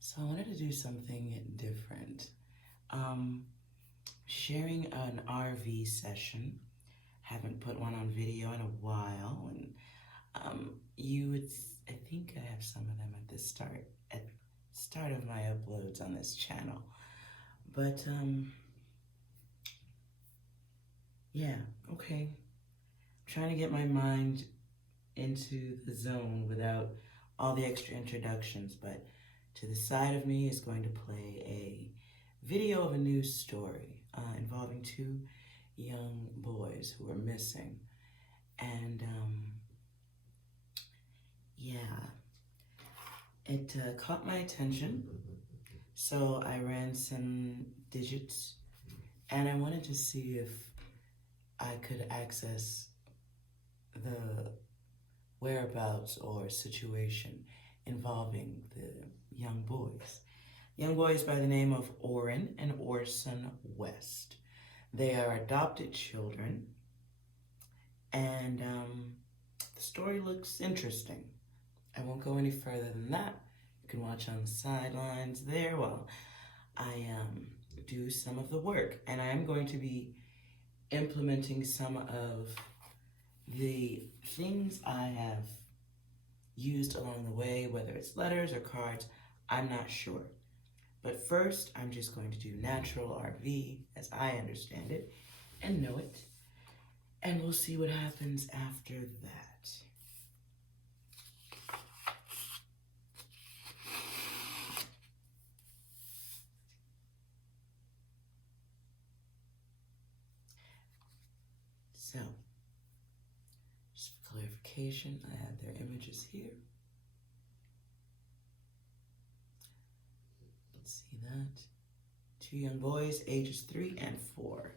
So I wanted to do something different. Um, Sharing an RV session. Haven't put one on video in a while, and you would. I think I have some of them at the start of my uploads on this channel. But yeah, okay. Trying to get my mind into the zone without all the extra introductions, but to the side of me is going to play a video of a news story involving two young boys who are missing. And yeah, it caught my attention. So I ran some digits and I wanted to see if I could access the whereabouts or situation involving the young boys. Young boys by the name of Orrin and Orson West. They are adopted children, and the story looks interesting. I won't go any further than that. You can watch on the sidelines there while I do some of the work. And I am going to be implementing some of the things I have used along the way, whether it's letters or cards, I'm not sure. But first, I'm just going to do natural RV as I understand it and know it. And we'll see what happens after that. So, just for clarification, I have their images here. You can see that. Two young boys, ages 3 and 4.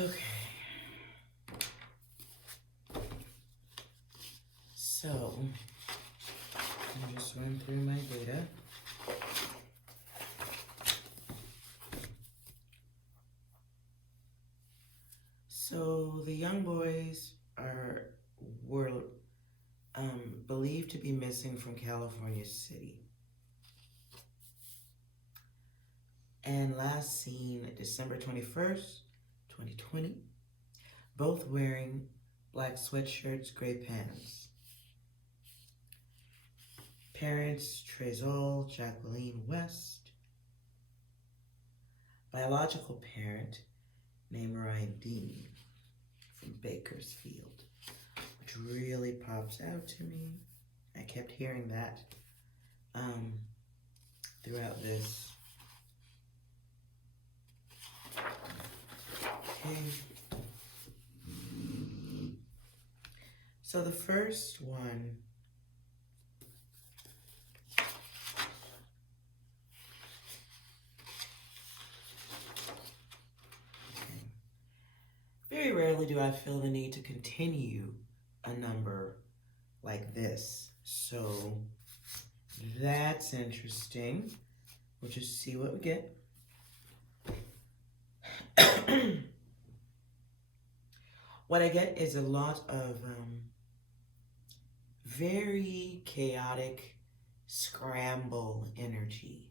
Okay. So, let me just run through my data. So the young boys were believed to be missing from California City, and last seen December 21st, 2020, both wearing black sweatshirts, gray pants. Parents Trezol Jacqueline West. Biological parent named Ryan Dean from Bakersfield, which really pops out to me. I kept hearing that throughout this. Okay. So the first one, very rarely do I feel the need to continue a number like this. So that's interesting. We'll just see what we get. What I get is a lot of very chaotic scramble energy.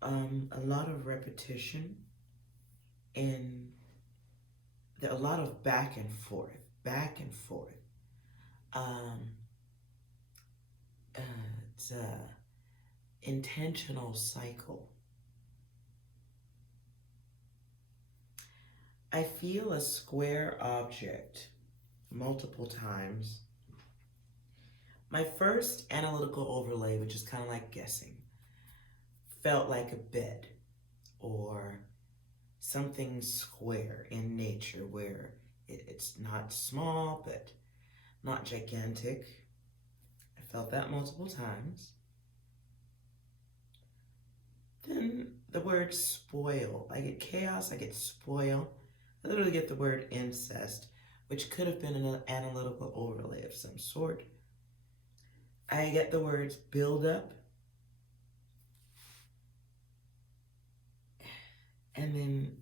A lot of repetition and a lot of back and forth. It's a intentional cycle. I feel a square object multiple times. My first analytical overlay, which is kind of like guessing, felt like a bed or something square in nature where it's not small but not gigantic. I felt that multiple times. Then the word spoil. I get chaos, I get spoil. I literally get the word incest, which could have been an analytical overlay of some sort. I get the words build up, and then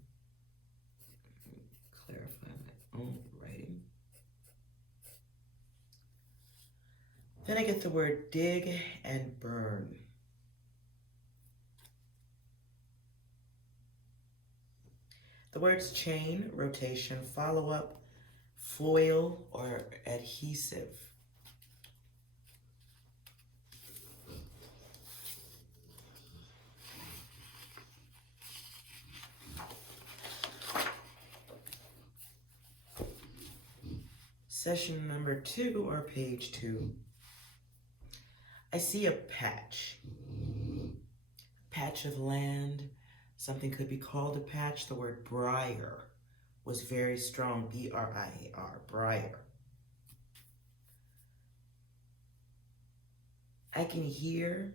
clarify my own writing. Then I get the word dig and burn. The words chain, rotation, follow-up, foil, or adhesive. Session number 2, or page 2. I see a patch of land. Something could be called a patch. The word briar was very strong, B-R-I-A-R, briar. I can hear,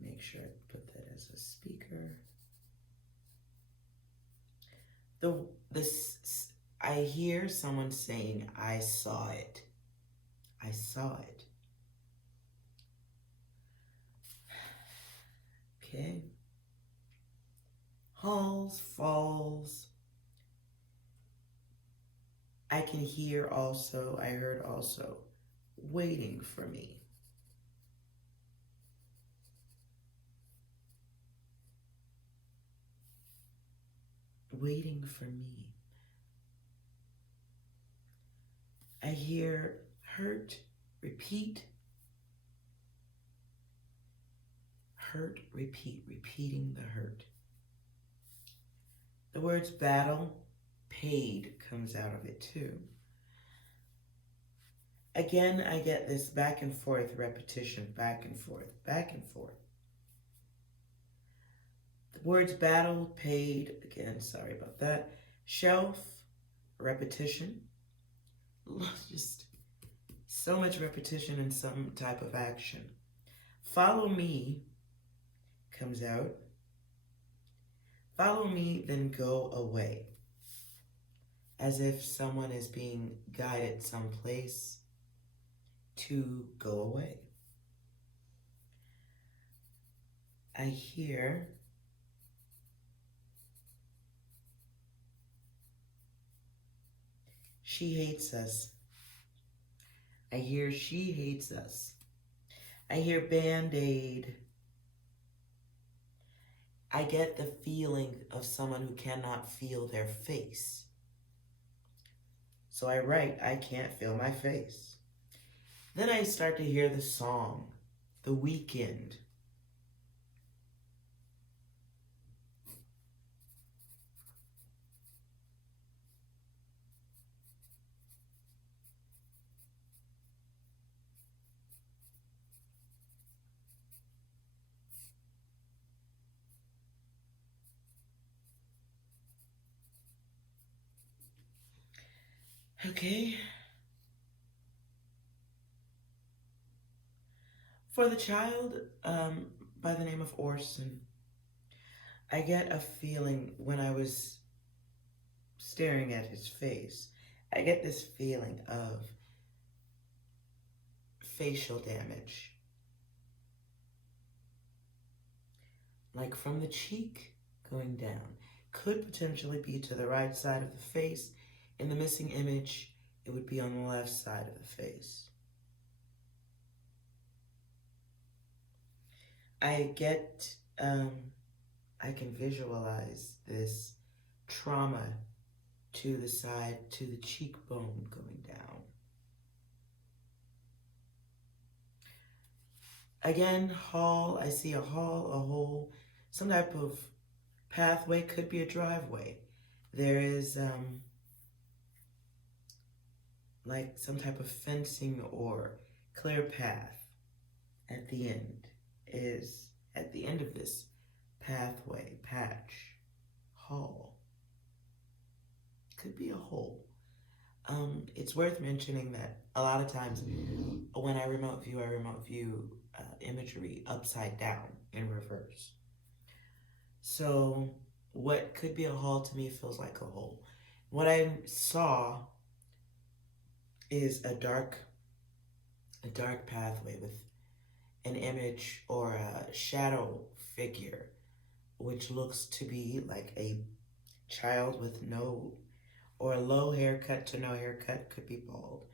make sure I put that as a speaker. I hear someone saying, I saw it. I saw it. Okay. Halls, falls. I can hear also, I heard also, waiting for me. Waiting for me. I hear hurt, repeat. Hurt, repeat, repeating the hurt. The words battle, paid comes out of it too. Again, I get this back and forth repetition, back and forth, back and forth. The words battle, paid, again, sorry about that. Shelf, repetition. Just so much repetition in some type of action. Follow me comes out. Follow me, then go away. As if someone is being guided someplace to go away. I hear she hates us. I hear she hates us. I hear Band-Aid. I get the feeling of someone who cannot feel their face. So I write, I can't feel my face. Then I start to hear the song, The Weekend. Okay. For the child by the name of Orson, I get a feeling when I was staring at his face. I get this feeling of facial damage. Like from the cheek going down. Could potentially be to the right side of the face. In the missing image, it would be on the left side of the face. I can visualize this trauma to the side, to the cheekbone going down. Again, hall, I see a hall, a hole, some type of pathway, could be a driveway. There is like some type of fencing or clear path at the end. Is at the end of this pathway, patch, hall. Could be a hole. It's worth mentioning that a lot of times when I remote view imagery upside down in reverse. So what could be a hall to me feels like a hole. What I saw is a dark pathway with an image or a shadow figure, which looks to be like a child with no, or a low haircut to no haircut, could be bald.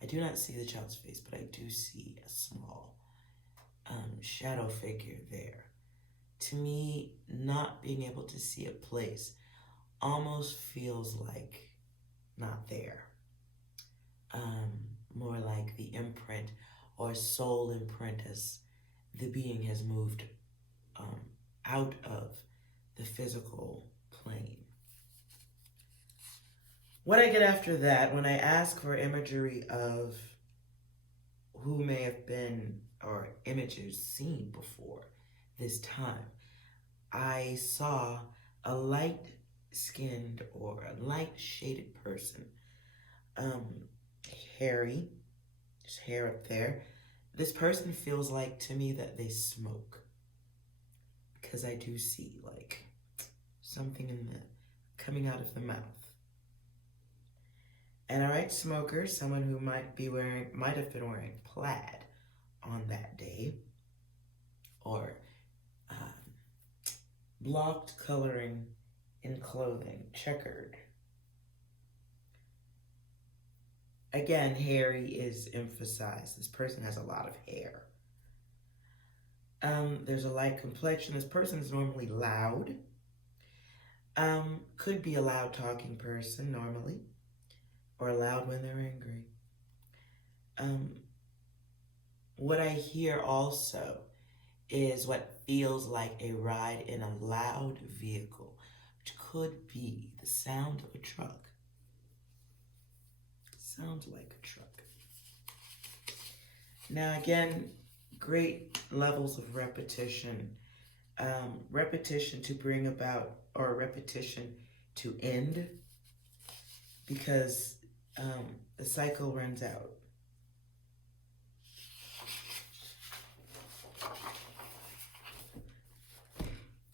I do not see the child's face, but I do see a small shadow figure there. To me, not being able to see a place almost feels like not there. More like the imprint or soul imprint as the being has moved out of the physical plane. What I get after that, when I ask for imagery of who may have been, or images seen before this time, I saw a light-skinned or a light-shaded person, hairy, there's hair up there. This person feels like to me that they smoke, because I do see like something in the coming out of the mouth. And I write smoker, someone who might have been wearing plaid on that day, or blocked coloring in clothing, checkered. Again, hairy is emphasized. This person has a lot of hair. There's a light complexion. This person is normally loud. Could be a loud talking person normally, or loud when they're angry. What I hear also is what feels like a ride in a loud vehicle, which could be the sound of a truck. Sounds like a truck. Now again, great levels of repetition. Repetition to bring about, or repetition to end, because the cycle runs out.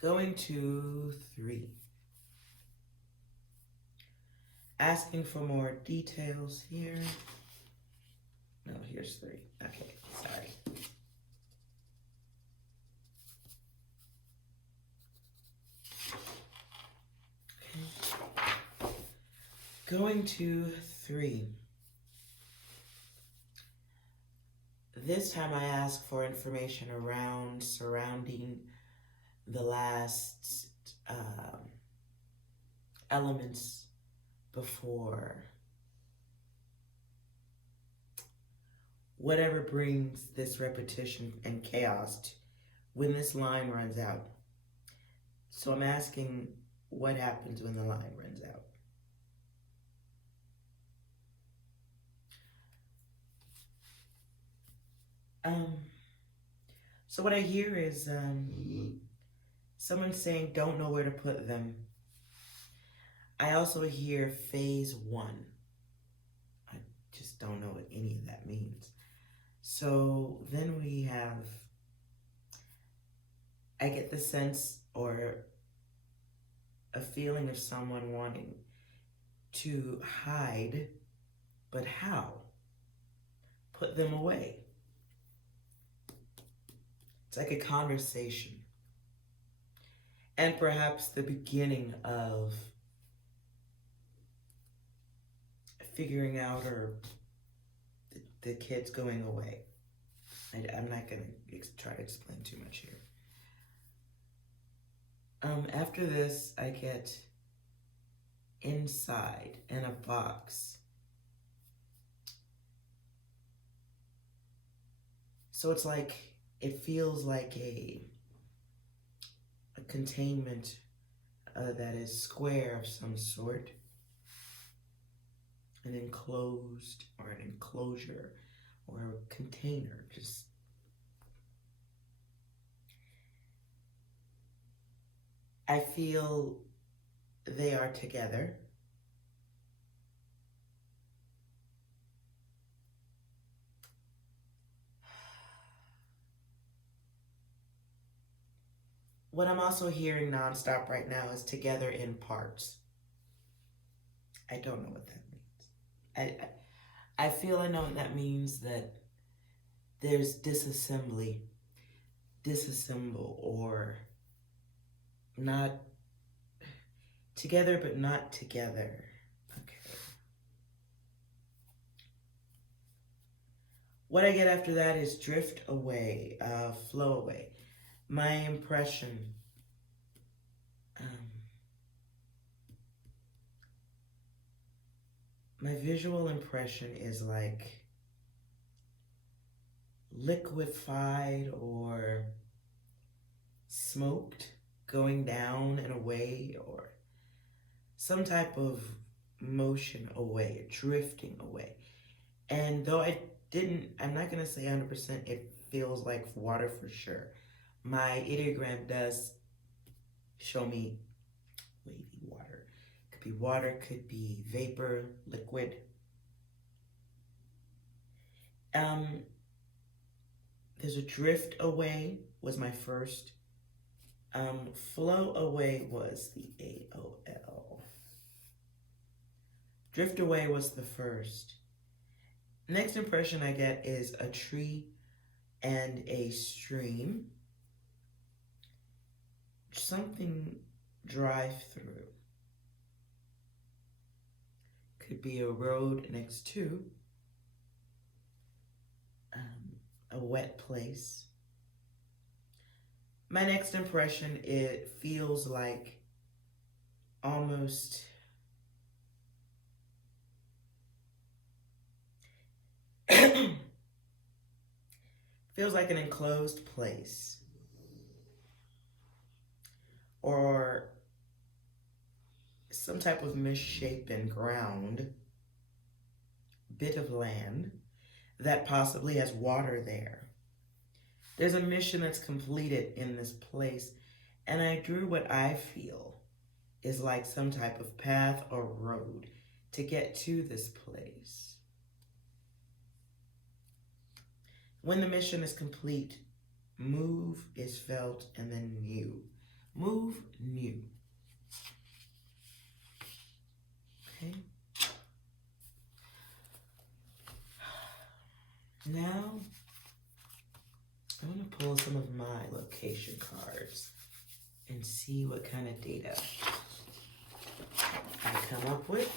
Going to 3. asking for more details here. No, here's 3. Okay, sorry. Okay. Going to 3. This time I ask for information surrounding the last elements before whatever brings this repetition and chaos when this line runs out. So I'm asking what happens when the line runs out. So what I hear is someone saying don't know where to put them. I also hear phase 1. I just don't know what any of that means. So then we have, I get the sense or a feeling of someone wanting to hide, but how? Put them away. It's like a conversation. And perhaps the beginning of figuring out or the kids going away. I'm not going to try to explain too much here. After this, I get inside in a box. So it's like, it feels like a containment that is square of some sort. An enclosed or an enclosure or a container. Just I feel they are together. What I'm also hearing nonstop right now is together in parts. I don't know what that means. I feel I know what that means, that there's disassemble, or not together but not together. Okay. What I get after that is drift away, flow away. My impression, my visual impression is like liquefied or smoked, going down and away, or some type of motion away, drifting away. And though I'm not going to say 100% it feels like water for sure. My ideogram does show me wavy water. Could be water, could be vapor, liquid. There's a drift away was my first. Flow away was the AOL. Drift away was the first. Next impression I get is a tree and a stream. Something drive through. Could be a road next to a wet place. My next impression, it feels like almost feels like an enclosed place or some type of misshapen ground, bit of land that possibly has water there. There's a mission that's completed in this place, and I drew what I feel is like some type of path or road to get to this place. When the mission is complete, move is felt, and then new. Move, new. Okay? some of my location cards and see what kind of data I come up with.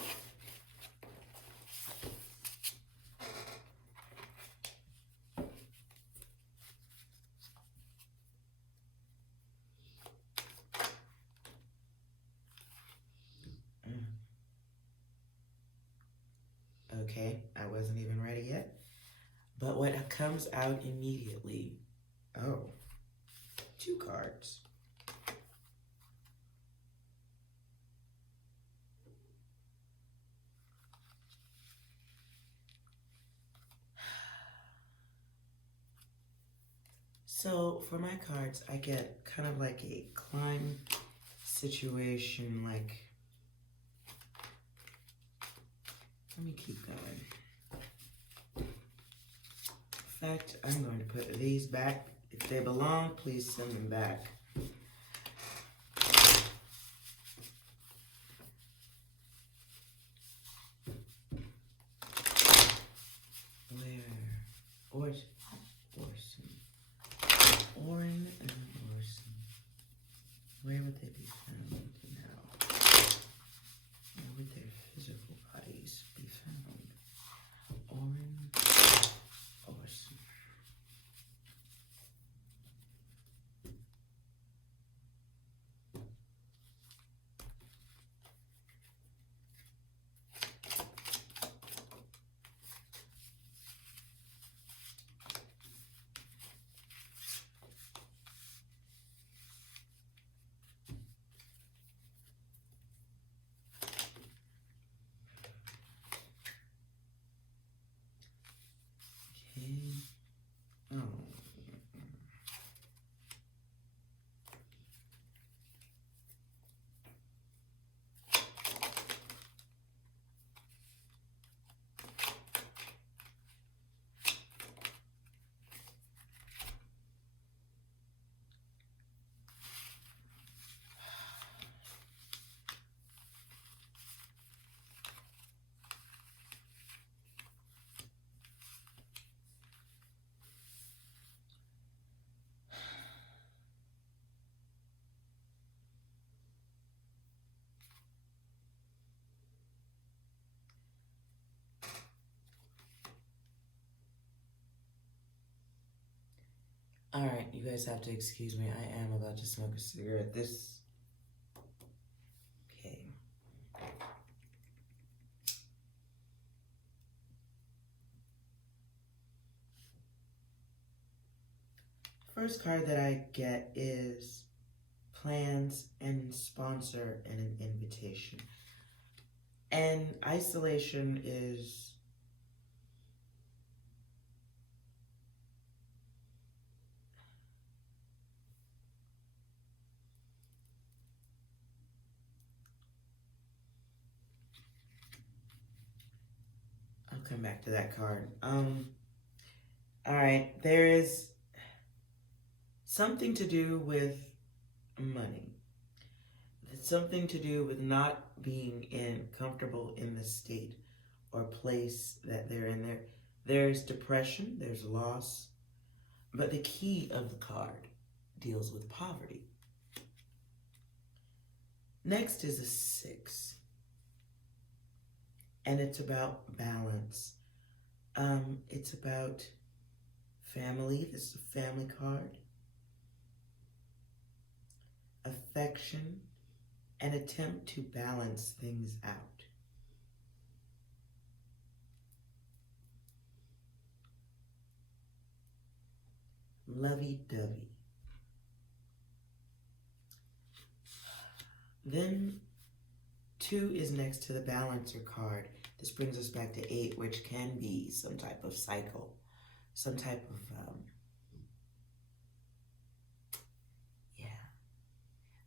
Okay, I wasn't even ready yet. But what comes out immediately, oh, 2 cards. So for my cards, I get kind of like a climb situation, like, let me keep going. In fact, I'm going to put these back. If they belong, please send them back. Orrin and Orson. Where would they be found now? Where would their physical bodies be found? Orrin, Orson. Oh. All right, you guys have to excuse me. I am about to smoke a cigarette. Okay. First card that I get is plans and sponsor and an invitation. And isolation is I'll come back to that card. All right, there is something to do with money. It's something to do with not being comfortable in the state or place that they're in there. There's depression, there's loss, but the key of the card deals with poverty. Next is a 6. And it's about balance. It's about family. This is a family card. Affection, an attempt to balance things out. Lovey-dovey. Then 2 is next to the balancer card. This brings us back to 8, which can be some type of cycle, some type of,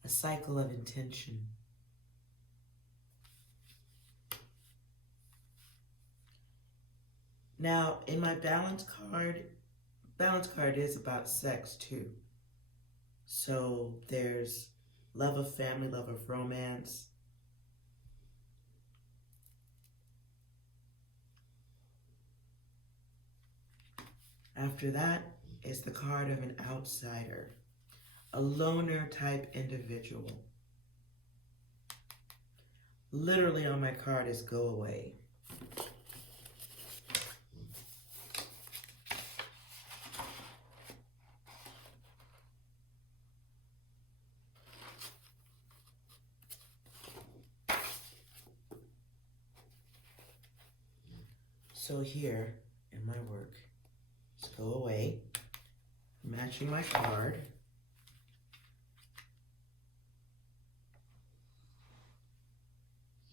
a cycle of intention. Now, in my balance card is about sex too. So there's love of family, love of romance. After that is the card of an outsider, a loner type individual. Literally on my card is go away. So here in my work, let's go away, matching my card.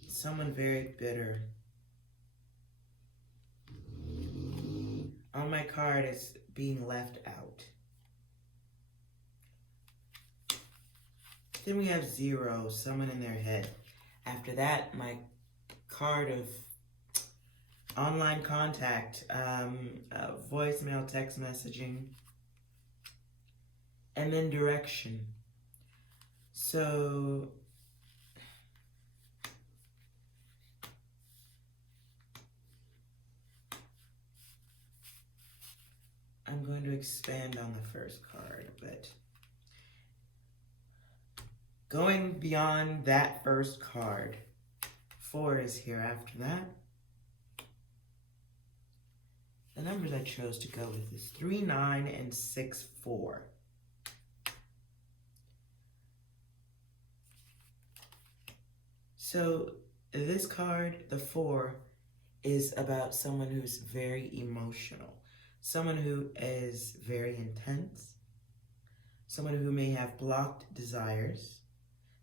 Someone very bitter. On my card is being left out. Then we have 0, someone in their head. After that, my card of online contact, voicemail, text messaging, and then direction. So I'm going to expand on the first card, but going beyond that first card, 4 is here after that. The numbers I chose to go with is 3, 9, and 6, 4. So this card, the 4, is about someone who's very emotional, someone who is very intense, someone who may have blocked desires,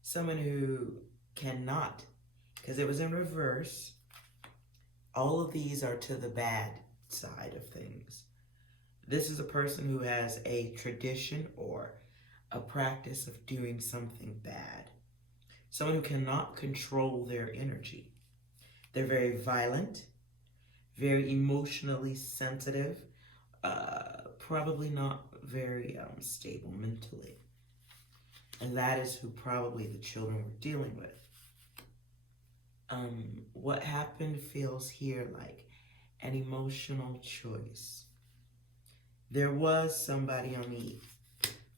someone who cannot, because it was in reverse. All of these are to the bad side of things. This is a person who has a tradition or a practice of doing something bad. Someone who cannot control their energy. They're very violent, very emotionally sensitive, probably not very stable mentally. And that is who probably the children were dealing with. What happened feels here like an emotional choice. There was somebody on the...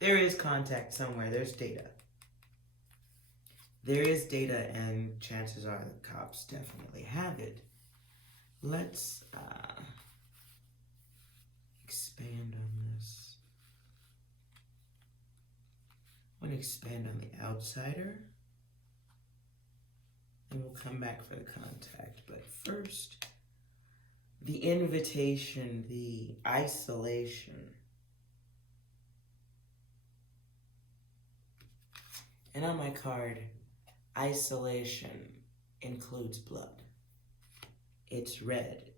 There is contact somewhere. There's data. There is data, and chances are the cops definitely have it. Let's expand on this. I want to expand on the outsider. And we'll come back for the contact. But first, the invitation, the isolation. And on my card, isolation includes blood. It's red.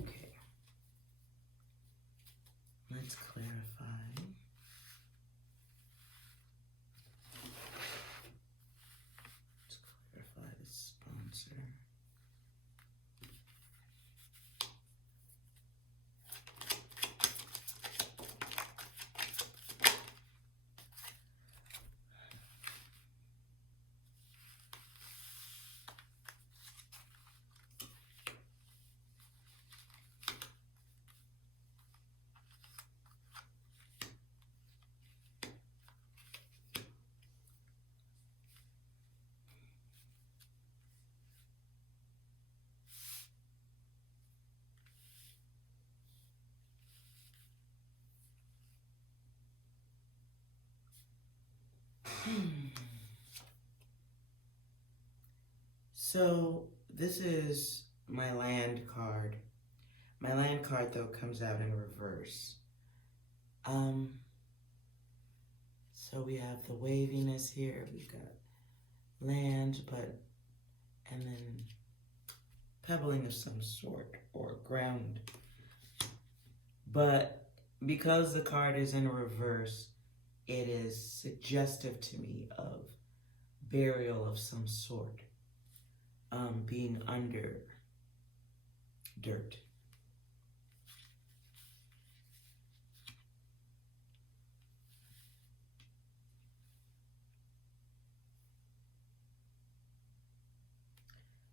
Okay. Let's clarify. Let's clarify the sponsor. So this is my land card. My land card, though, comes out in reverse. So we have the waviness here. We've got land, and then pebbling of some sort, or ground. But because the card is in reverse, it is suggestive to me of burial of some sort, being under dirt.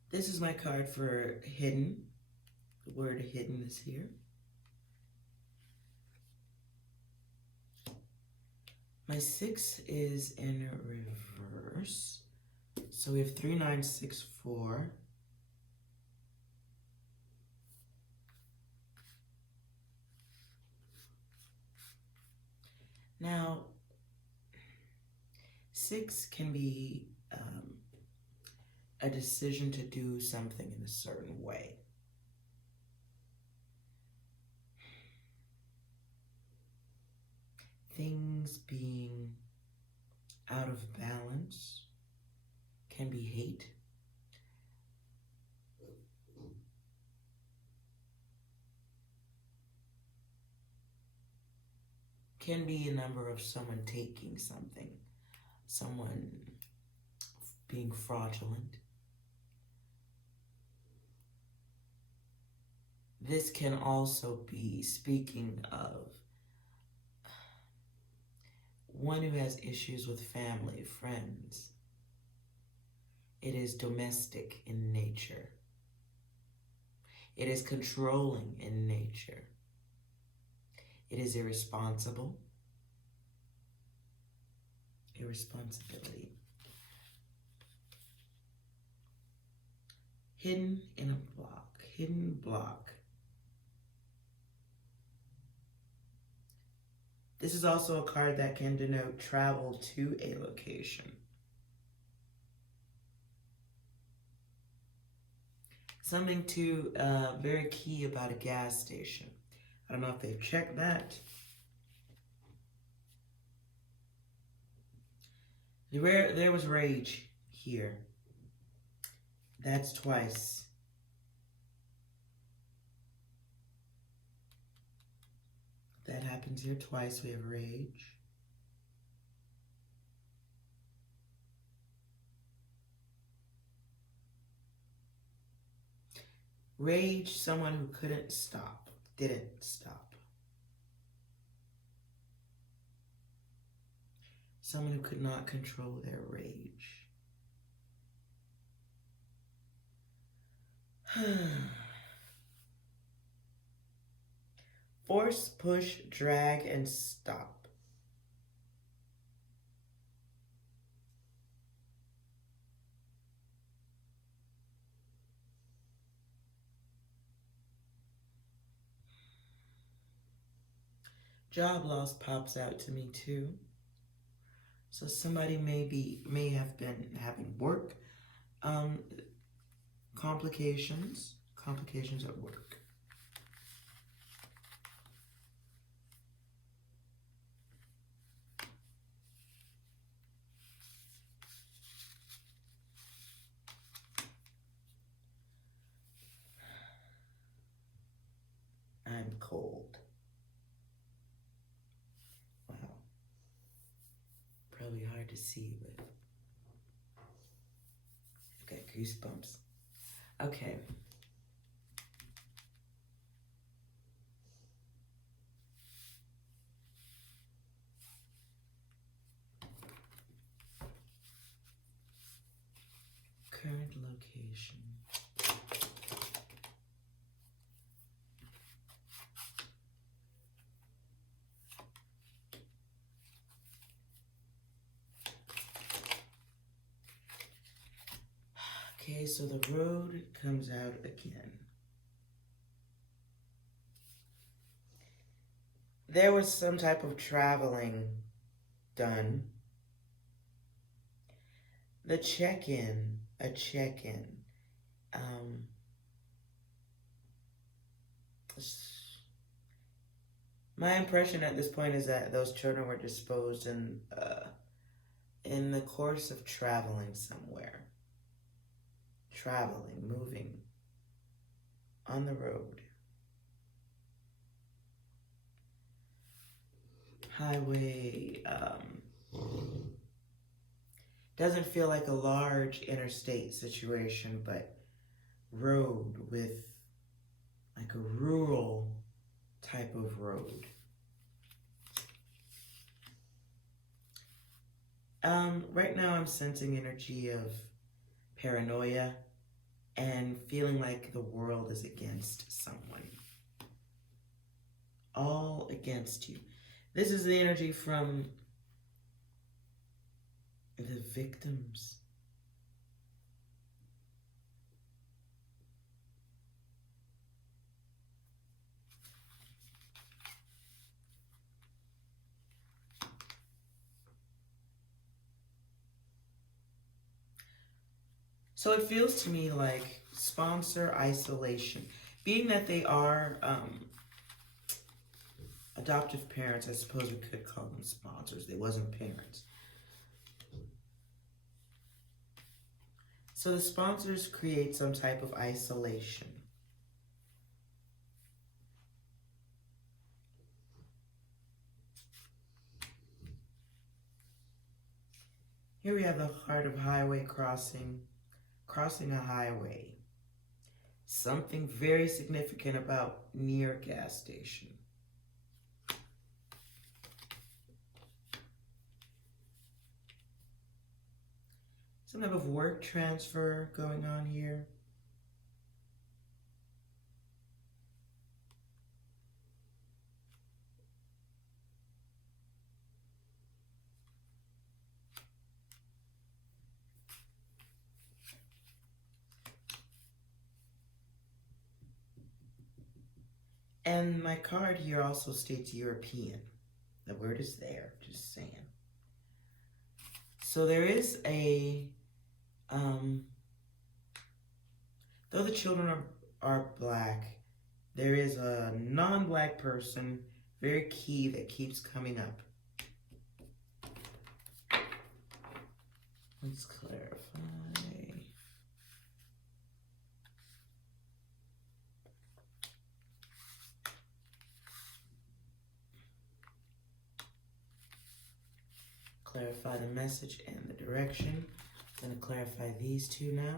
This is my card for hidden. The word hidden is here. My 6 is in reverse. So we have 3, 9, 6, 4. Now, 6 can be a decision to do something in a certain way. Things being out of balance can be hate. Can be a number of someone taking something, someone being fraudulent. This can also be speaking of one who has issues with family, friends. It is domestic in nature. It is controlling in nature. It is irresponsible. Irresponsibility. Hidden in a block. Hidden block. This is also a card that can denote travel to a location. Something too very key about a gas station. I don't know if they've checked that. There was rage here. That's twice. That happens here twice. We have rage. Rage, someone who couldn't stop, didn't stop. Someone who could not control their rage. Force, push, drag, and stop. Job loss pops out to me too. So somebody may have been having work complications at work. I'm cold. Wow. Probably hard to see, but I've got goosebumps. Okay. Current location. Okay, so the road comes out again. There was some type of traveling done. The check-in, a check-in. My impression at this point is that those children were disposed in the course of traveling somewhere. Traveling, moving on the road. Highway, doesn't feel like a large interstate situation, but road with like a rural type of road. Right now I'm sensing energy of paranoia, and feeling like the world is against someone. All against you. This is the energy from the victims. So it feels to me like sponsor isolation. Being that they are adoptive parents, I suppose we could call them sponsors. They wasn't parents. So the sponsors create some type of isolation. Here we have the heart of highway crossing a highway. Something very significant about near gas station. Some type of work transfer going on here. And my card here also states European. The word is there, just saying. So there is a, though the children are black, there is a non-black person, very key, that keeps coming up. Let's clarify. Clarify the message and the direction. I'm going to clarify these two now.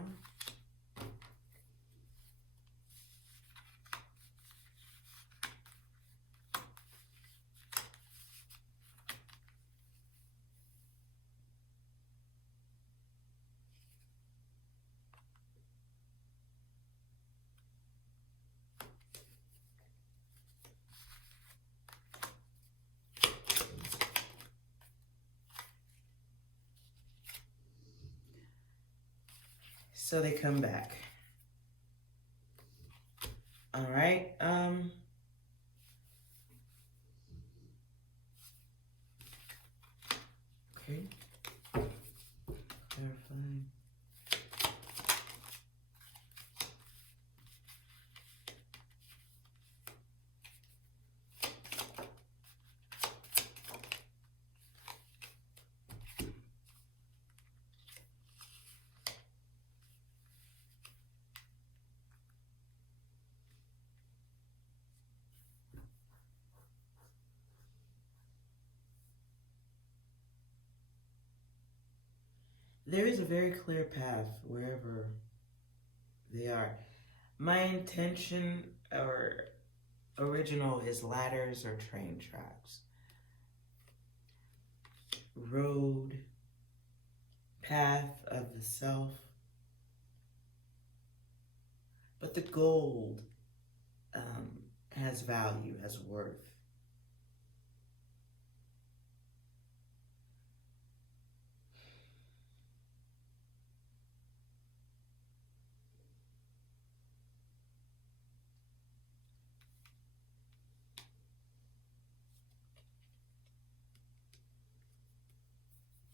So they come back. All right. Okay. Clarifying. There is a very clear path wherever they are. My intention or original is ladders or train tracks. Road, path of the self. But the gold has value, has worth.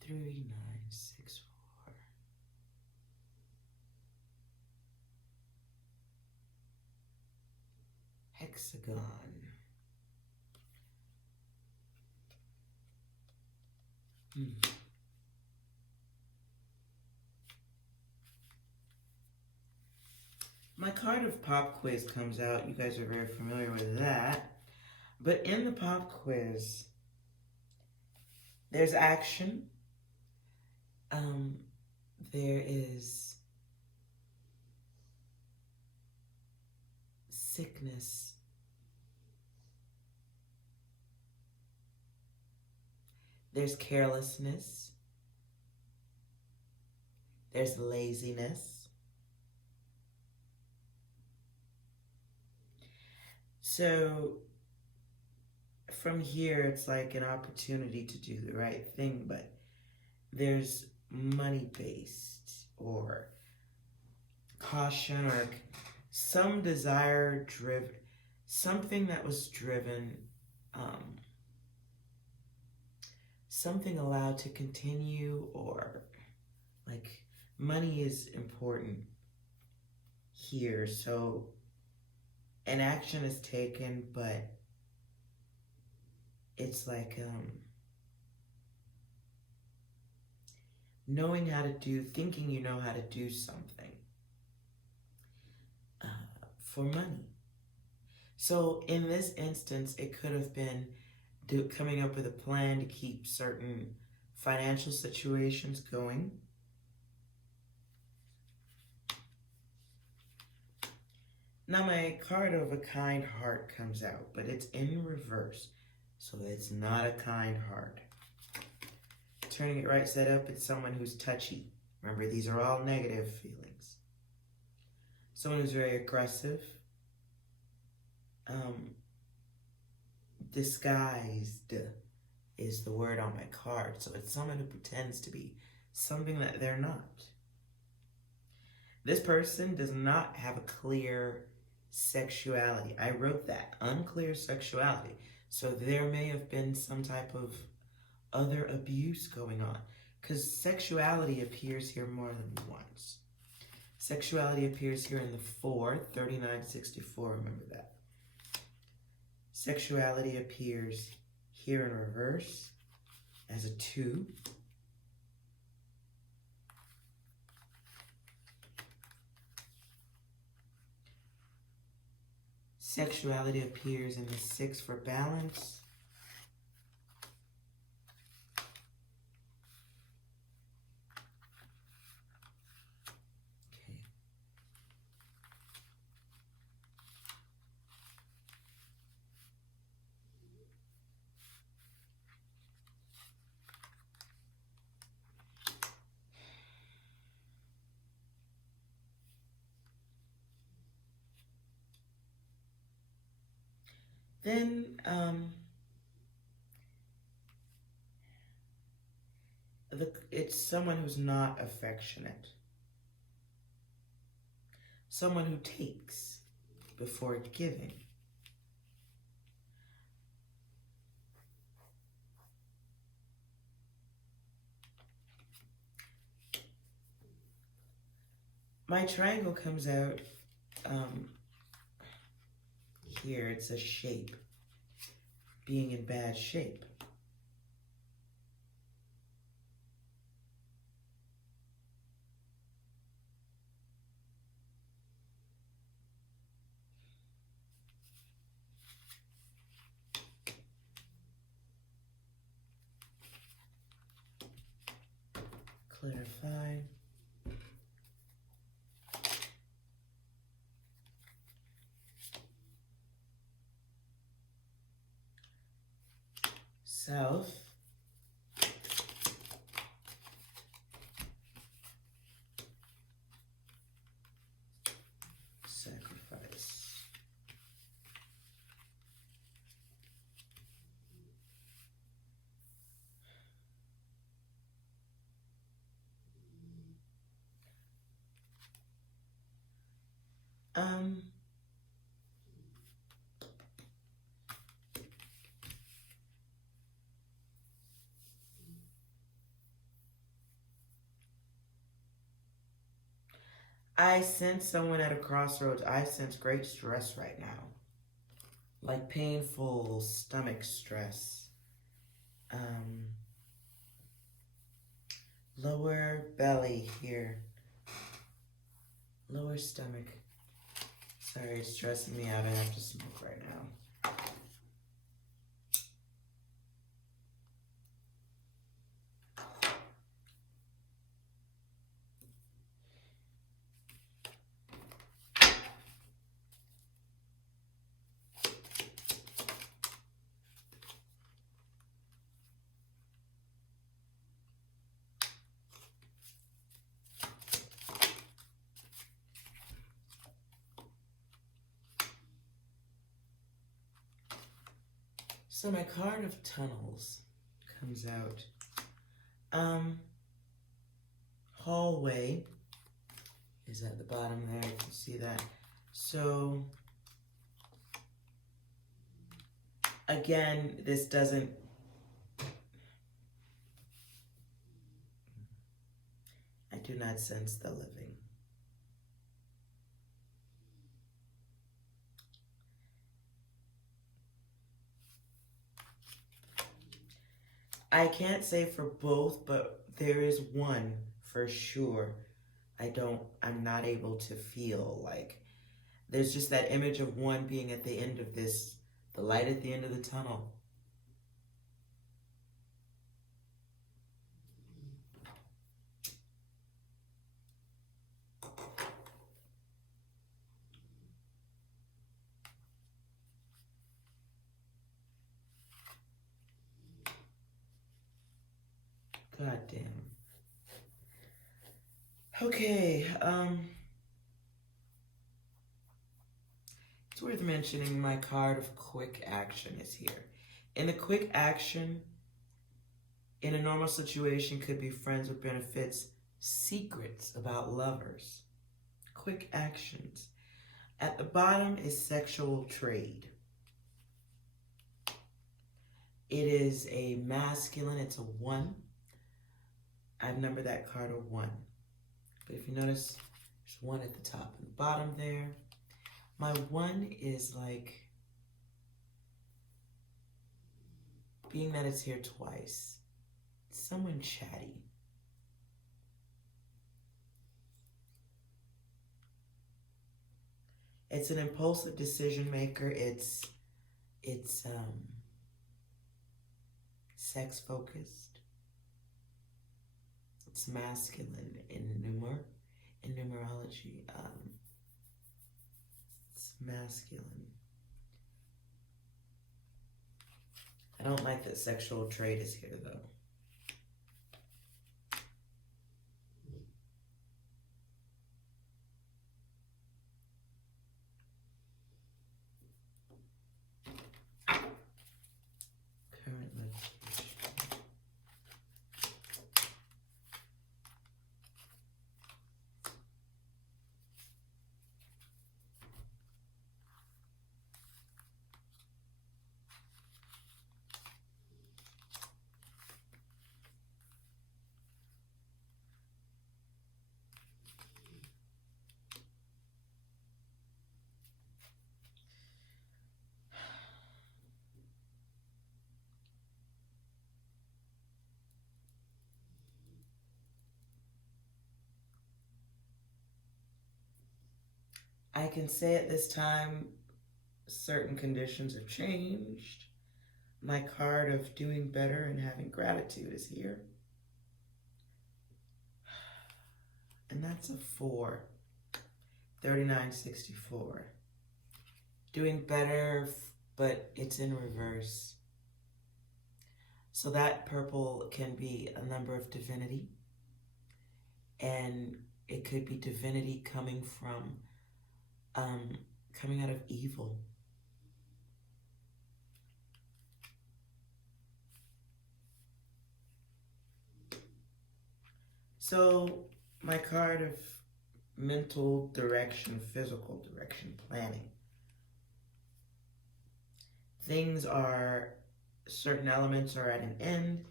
Three, 9, 6, 4. Hexagon. My card of pop quiz comes out. You guys are very familiar with that. But in the pop quiz, there's action. There is sickness. There's carelessness. There's laziness. So from here, it's like an opportunity to do the right thing, but there's money based or caution or some desire driven, something that was driven, something allowed to continue, or like money is important here. So an action is taken, but it's like knowing how to do, thinking you know how to do something for money. So in this instance, it could have been coming up with a plan to keep certain financial situations going. Now my card of a kind heart comes out, but it's in reverse, so it's not a kind heart. Turning it right side up, it's someone who's touchy. Remember, these are all negative feelings. Someone who's very aggressive, disguised is the word on my card. So it's someone who pretends to be something that they're not. This person does not have a clear sexuality. I wrote that, unclear sexuality. So there may have been some type of other abuse going on, because sexuality appears here more than once. Sexuality appears here in the 4, 39, 64, remember that. Sexuality appears here in reverse as a 2. Sexuality appears in the 6 for balance. Okay. Then, it's someone who's not affectionate. Someone who takes before giving. My triangle comes out here. It's a shape, being in bad shape. Clarify. South. Sacrifice. I sense someone at a crossroads. I sense great stress right now. Like painful stomach stress. Lower belly here. Lower stomach. Sorry, it's stressing me out. I have to smoke right now. So my card of tunnels comes out. Hallway is at the bottom there. You can see that. So again, this doesn't. I do not sense the living. I can't say for both, but there is one for sure. I'm not able to feel like there's just that image of one being at the end of this, the light at the end of the tunnel. God damn. Okay, it's worth mentioning my card of quick action is here. In the quick action, in a normal situation, could be friends with benefits, secrets about lovers, quick actions. At the bottom is sexual trade. It is a masculine, it's a 1. I've numbered that card a 1. But if you notice, there's 1 at the top and the bottom there. My 1 is like, being that it's here twice, someone chatty. It's an impulsive decision maker. It's sex focused. It's masculine in numerology. It's masculine. I don't like that sexual trait is here though. Current location. I can say at this time, certain conditions have changed. My card of doing better and having gratitude is here. And that's a 4. 3964. Doing better, but it's in reverse. So that purple can be a number of divinity. And it could be divinity coming from, coming out of evil. So my card of mental direction, physical direction, planning. Certain elements are at an end.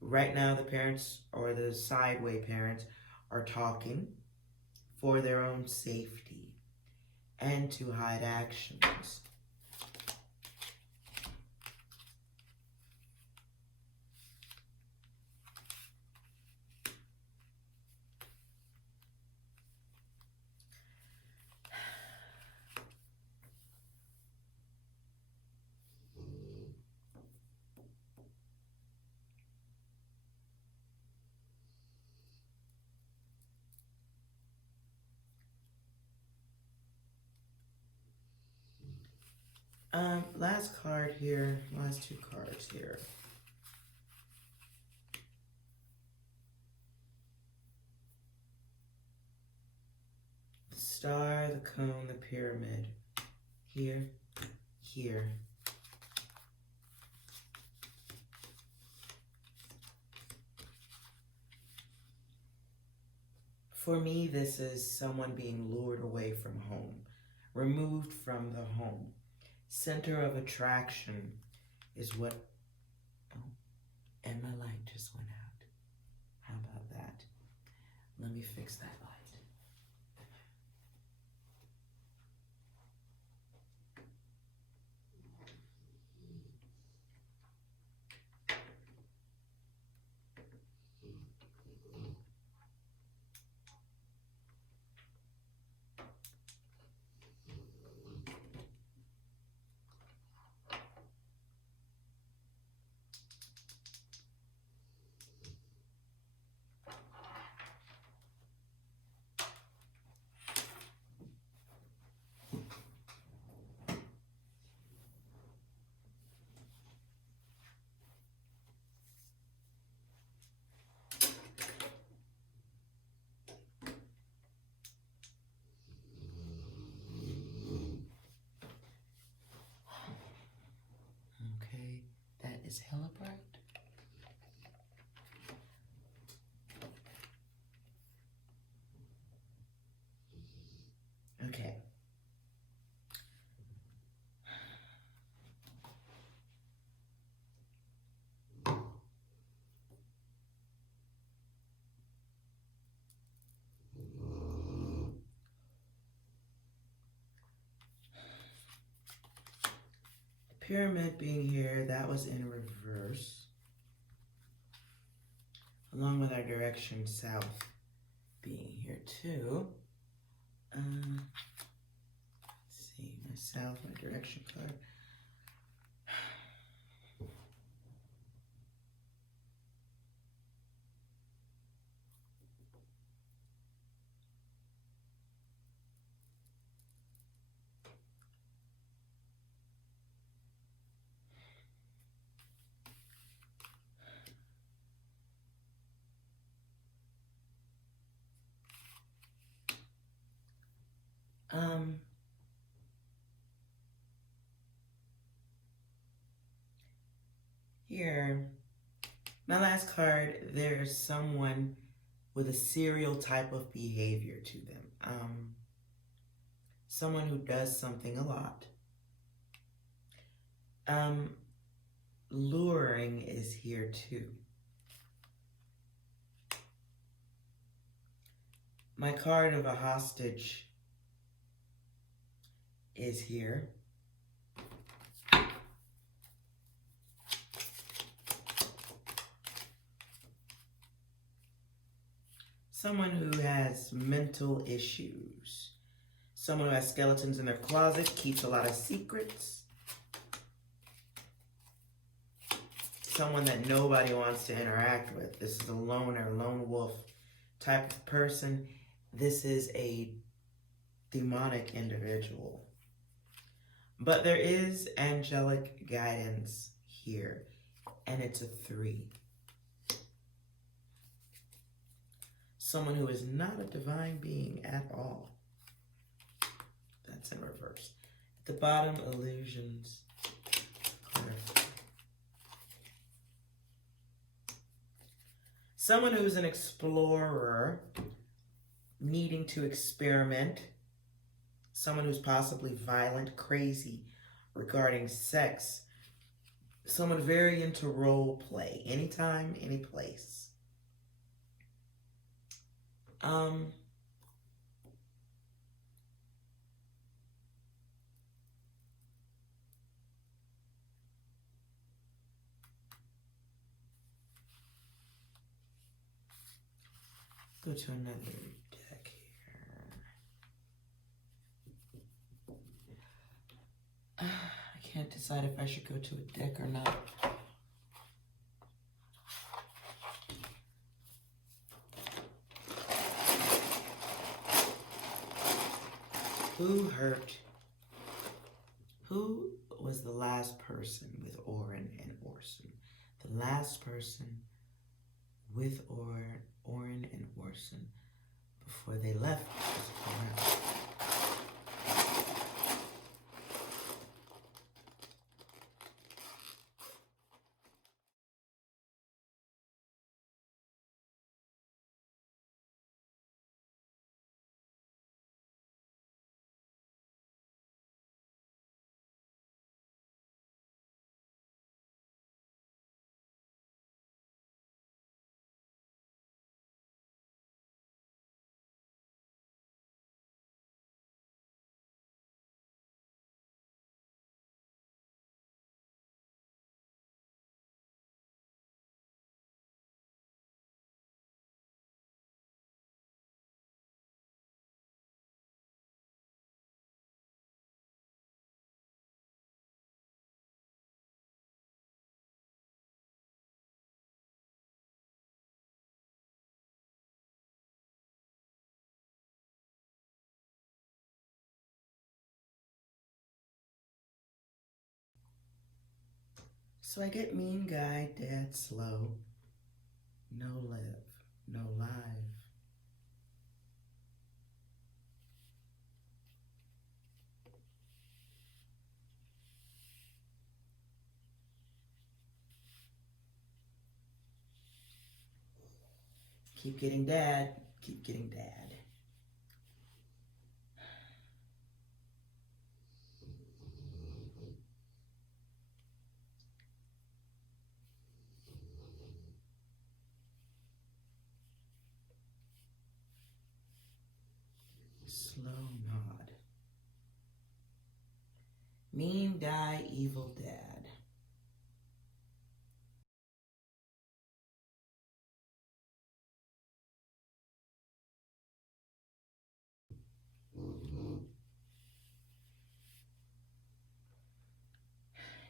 Right now the parents or the sideway parents are talking for their own safety and to hide actions. Last card here, last 2 cards here. The star, the cone, the pyramid. Here, here. For me, this is someone being lured away from home, removed from the home. Center of attraction is what. Oh, and my light just went out. How about that? Let me fix that light. Okay, that is hella bright. Okay. Pyramid being here, that was in reverse. Along with our direction south being here too. Let's see, my south, my direction card. Here, my last card, there's someone with a serial type of behavior to them. Someone who does something a lot. Luring is here too. My card of a hostage is here. Someone who has mental issues. Someone who has skeletons in their closet, keeps a lot of secrets. Someone that nobody wants to interact with. This is a loner, lone wolf type of person. This is a demonic individual. But there is angelic guidance here, and it's a 3. Someone who is not a divine being at all. That's in reverse. At the bottom, illusions. Someone who's an explorer, needing to experiment. Someone who's possibly violent, crazy regarding sex. Someone very into role play, anytime, any place. Go to another deck here. I can't decide if I should go to a deck or not. Who hurt? Who was the last person with Orrin and Orson? The last person with Orrin and Orson before they left was around. So I get mean guy, dad slow, no live, no live. Keep getting dad, keep getting dad. Slow nod. Mean die, evil dad.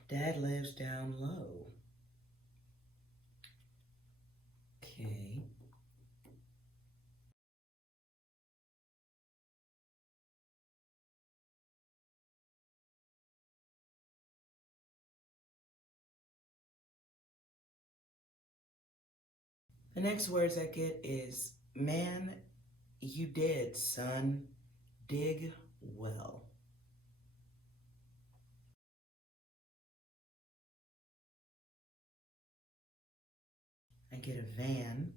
Dad lives down low. Okay. The next words I get is, man, you did, son. Dig well. I get a van,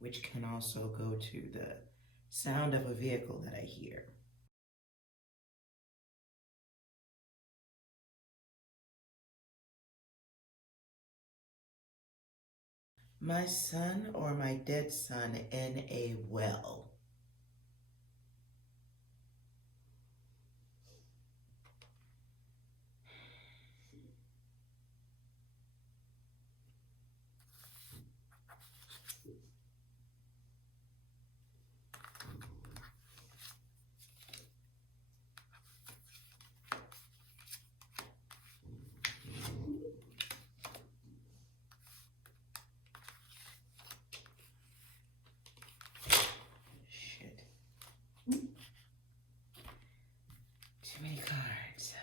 which can also go to the sound of a vehicle that I hear. My son or my dead son in a well. Shit. Too many cards.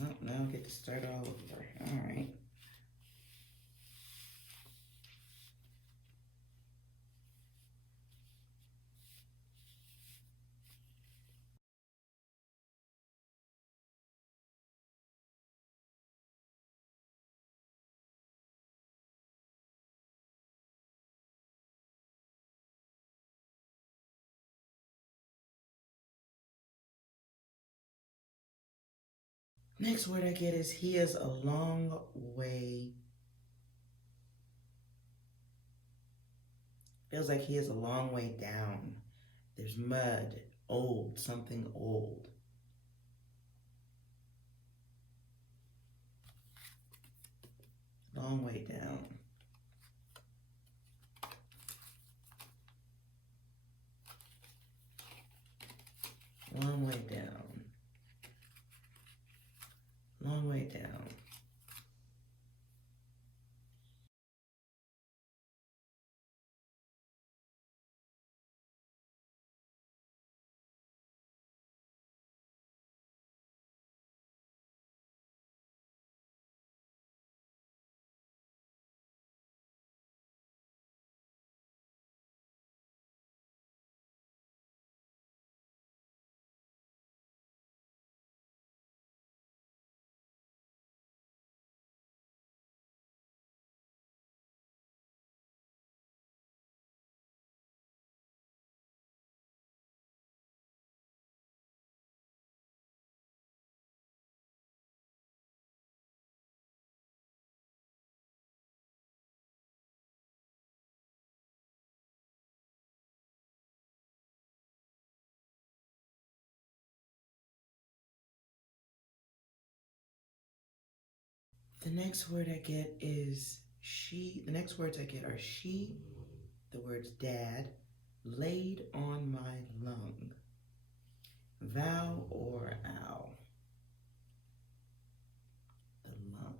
Well, now I get to start all over. All right. Next word I get is, he is a long way. Feels like he is a long way down. There's mud, old, something old. Long way down. Long way down. Long way down. The next word I get is she. The next words I get are she, the words dad, laid on my lung, vow or ow, the lung.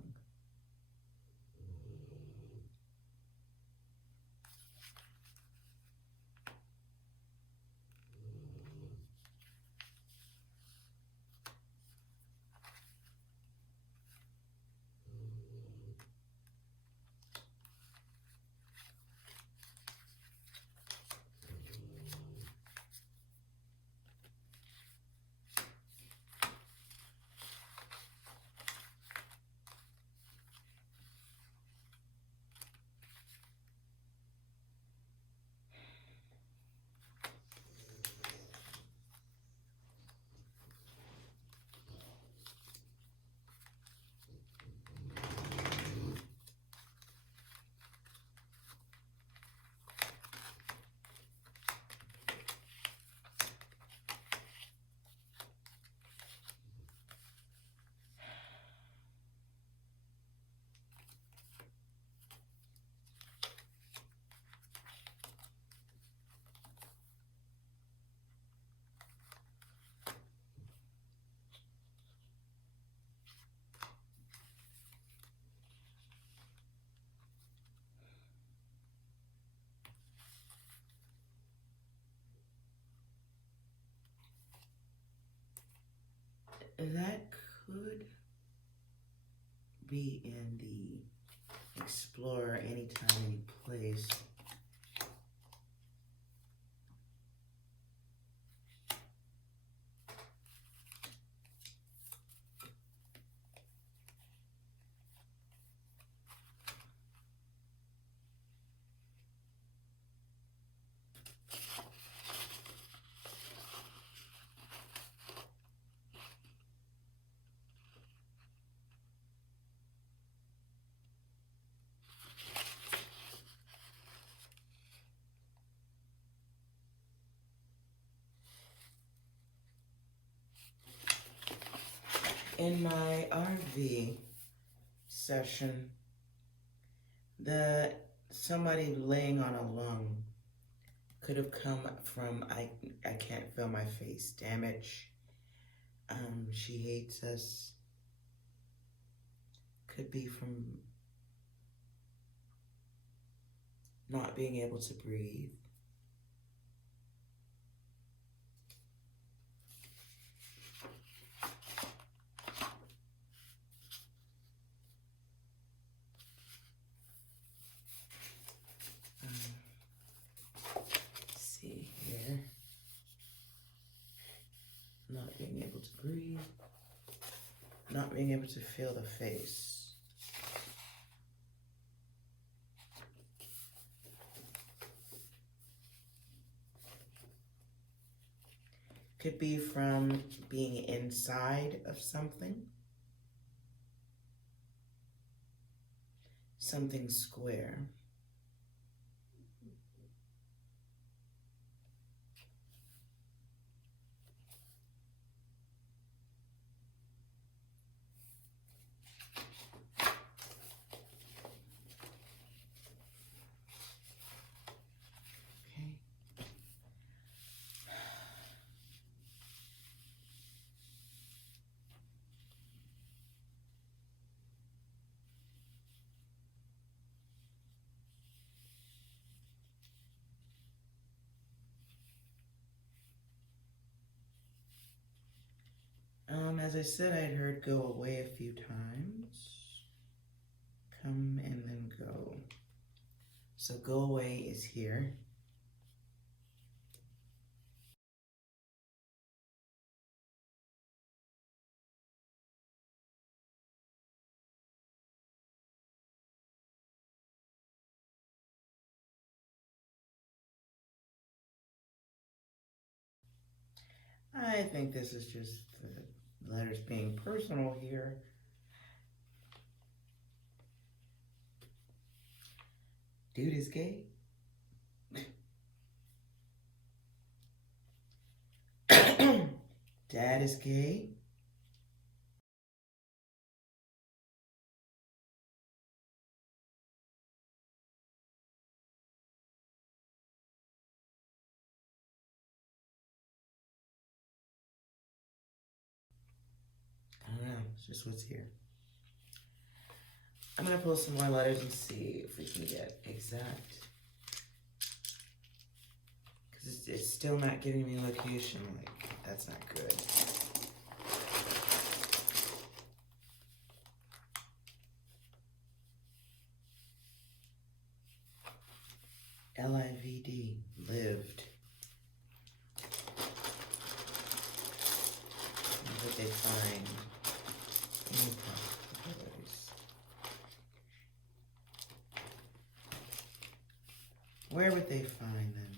that could be in the explore anytime, any place. In my RV session, somebody laying on a lung could have come from I can't feel my face damage. She hates us. Could be from not being able to breathe. See here. Not being able to breathe. Not being able to feel the face. Could be from being inside of something. Something square. Okay. As I said, I'd heard go away a few times. Come and then go. So go away is here. I think this is just the letters being personal here. Dude is gay. Dad is gay. I don't know. It's just what's here. I'm going to pull some more letters and see if we can get exact. Because it's still not giving me location. Like, that's not good. LIVD, lived. What would they find? Any possibilities? Where would they find them?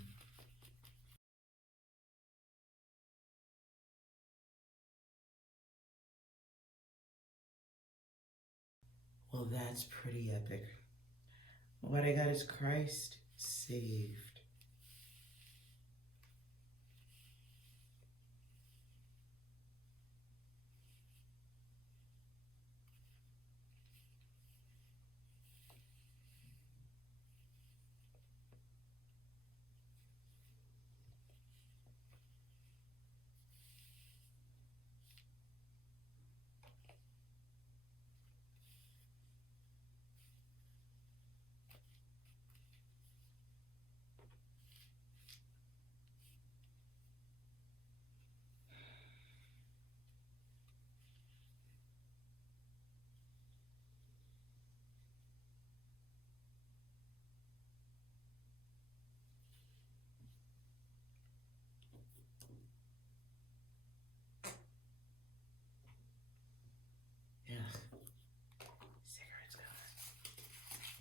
Well, that's pretty epic. What I got is Christ saved.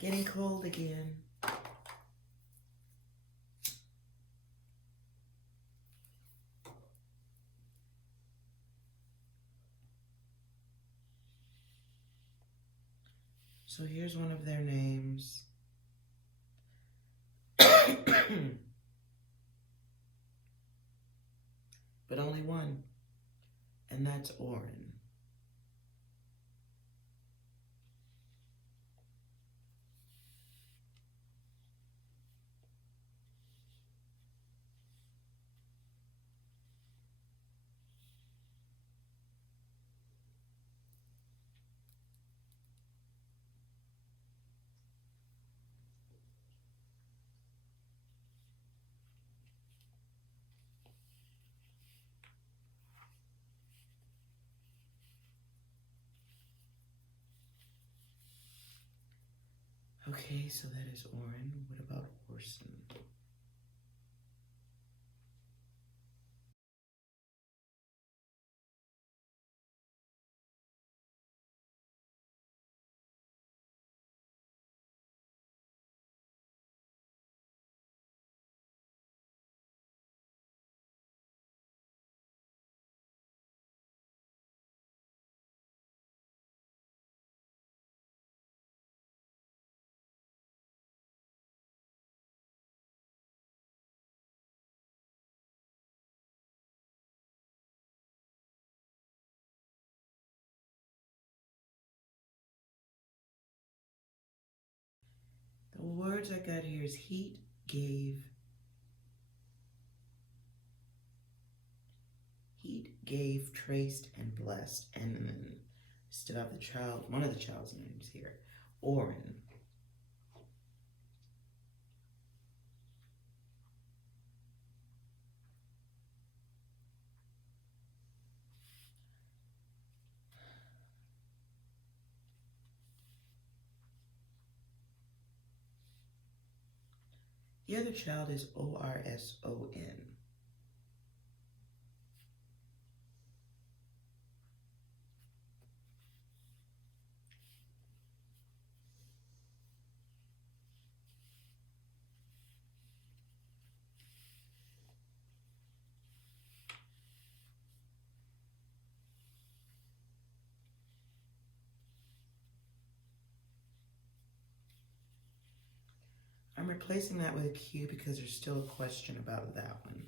Getting cold again. So here's one of their names. But only one, and that's Orrin. Okay, so that is Orrin. What about Orson? The words I got here is heat, gave, traced, and blessed. And then still have the child, one of the child's names here, Orrin. The other child is Orson. I'm replacing that with a Q because there's still a question about that one.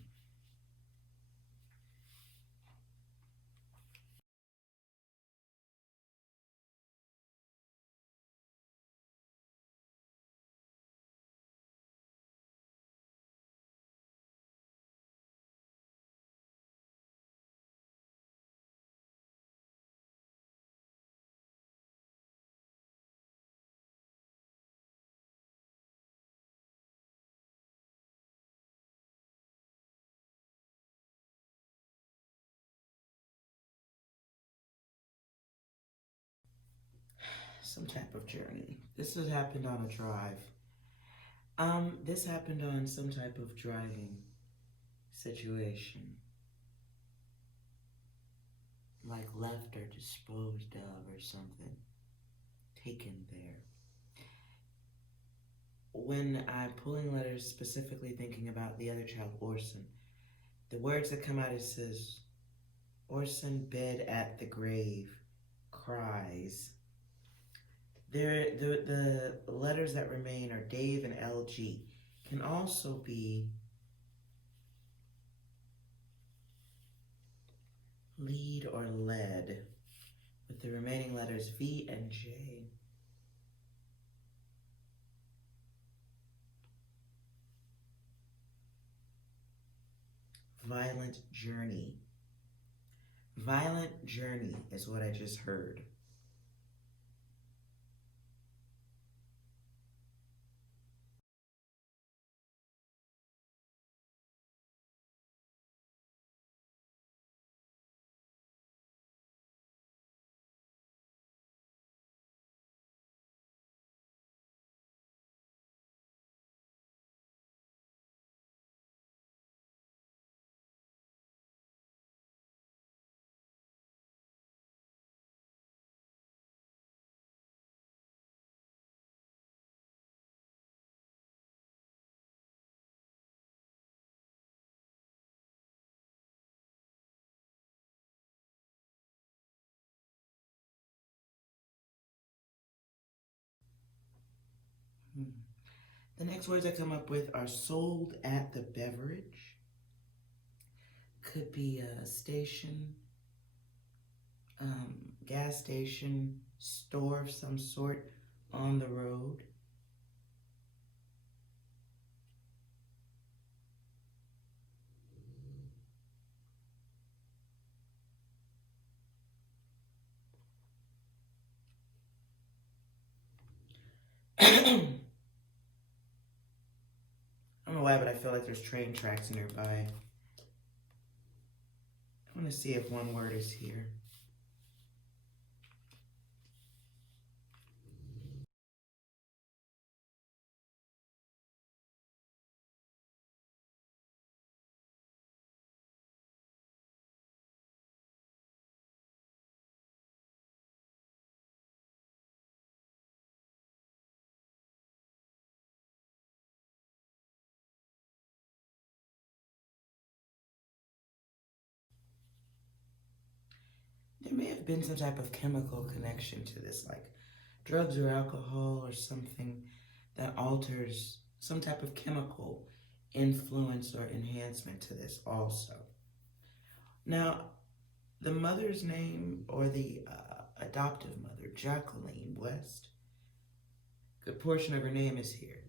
Some type of journey. This has happened on a drive. This happened on some type of driving situation. Like left or disposed of or something. Taken there. When I'm pulling letters, specifically thinking about the other child, Orson, the words that come out, it says, Orson bed at the grave, cries. The letters that remain are Dave and LG. Can also be lead or led, with the remaining letters V and J. Violent journey. Violent journey is what I just heard. Hmm. The next words I come up with are sold at the beverage. Could be a station, gas station, store of some sort on the road. I don't know why, but I feel like there's train tracks nearby. I want to see if one word is here. There may have been some type of chemical connection to this, like drugs or alcohol or something that alters some type of chemical influence or enhancement to this also. Now, the mother's name or the adoptive mother, Jacqueline West, a good portion of her name is here.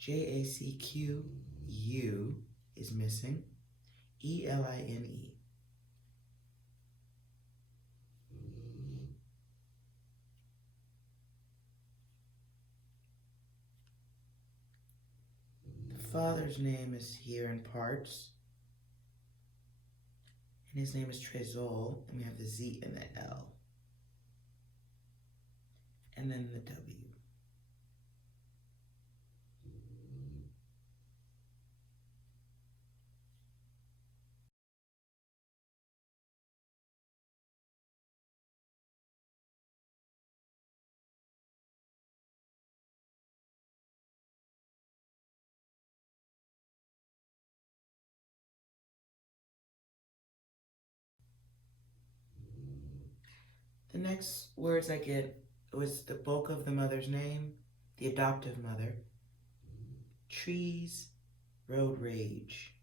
Jacquu is missing. Eline. The father's name is here in parts. And his name is Trezol. And we have the Z and the L. And then the W. The next words I get was the bulk of the mother's name, the adoptive mother, trees, road rage.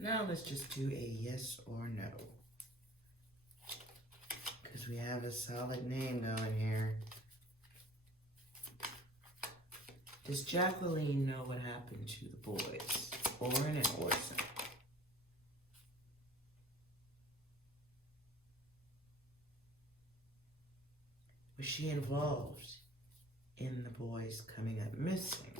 Now let's just do a yes or no. Because we have a solid name going here. Does Jacqueline know what happened to the boys, Orrin and Orson? Was she involved in the boys coming up missing?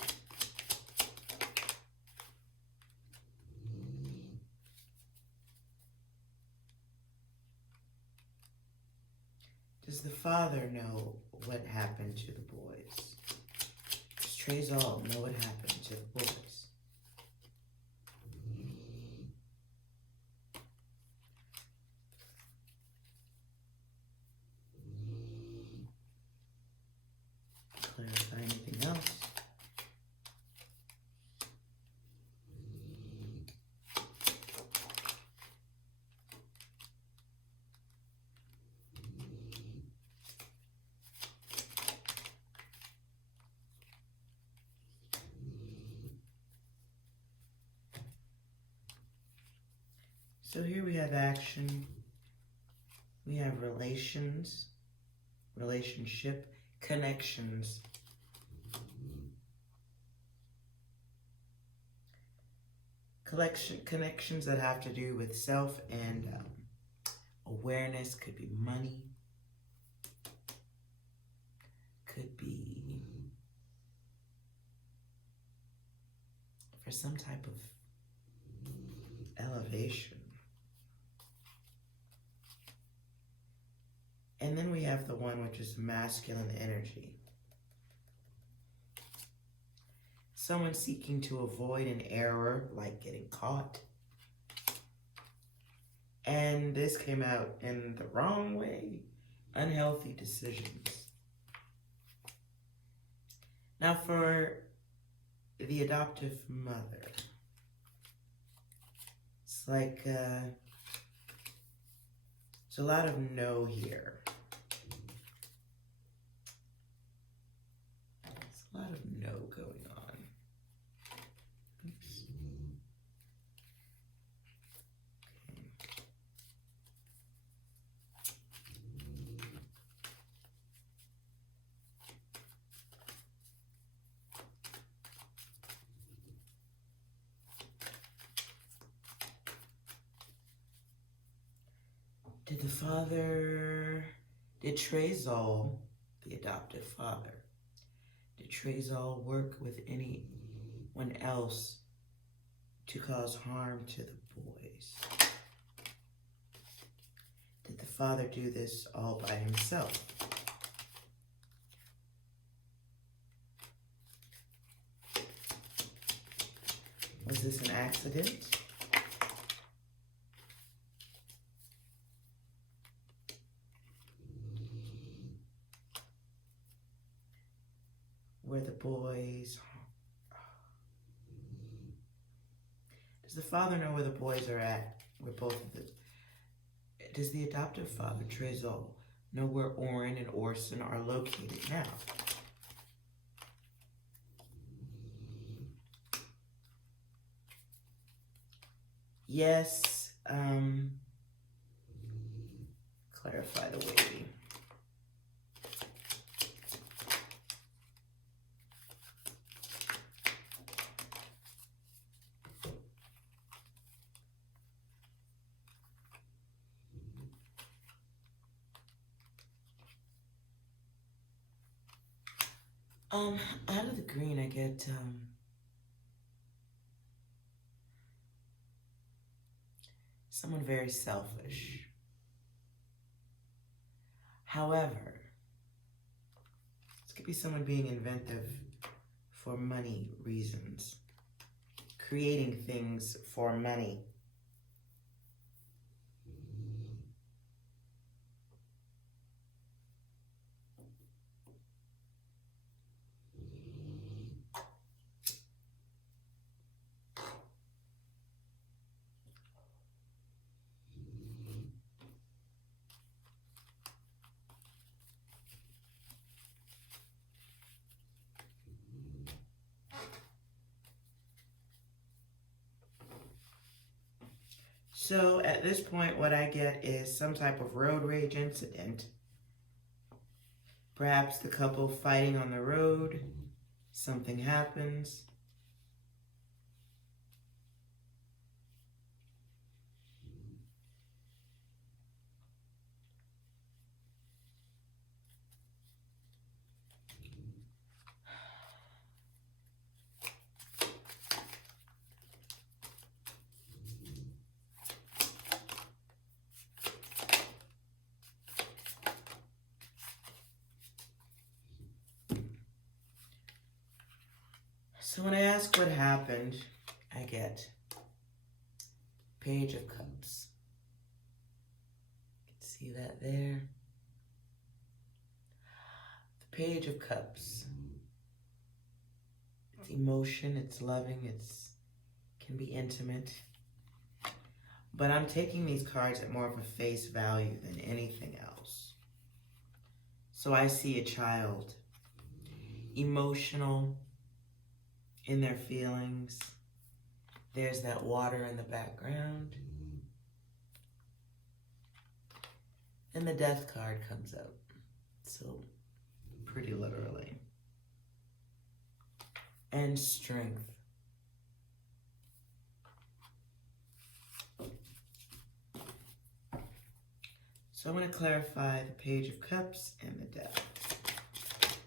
Does the father know what happened to the boys? Does Trezol know what happened to the boys? Clarify anything else? So here we have action, we have relations, relationship, connections. Connections that have to do with self and awareness. Could be money, could be for some type of elevation. And then we have the one which is masculine energy. Someone seeking to avoid an error, like getting caught. And this came out in the wrong way. Unhealthy decisions. Now for the adoptive mother. It's like, there's a lot of no here. There's a lot of no going on. Oops. Did Trezol, the adoptive father, did Trezol work with anyone else to cause harm to the boys? Did the father do this all by himself? Was this an accident? Were the boys... Does the father know where the boys are at? Where both of them... Does the adoptive father, Trezol, know where Orrin and Orson are located now? Yes, clarify the wavy. Out of the green, I get, someone very selfish. However, this could be someone being inventive for money reasons, creating things for money. So at this point, what I get is some type of road rage incident. Perhaps the couple fighting on the road, something happens. So when I ask what happened, I get Page of Cups. You can see that there. The Page of Cups. It's emotion, it's loving, can be intimate. But I'm taking these cards at more of a face value than anything else. So I see a child, emotional, in their feelings. There's that water in the background. And the Death card comes out. So, pretty literally. And Strength. So I'm going to clarify the Page of Cups and the Death.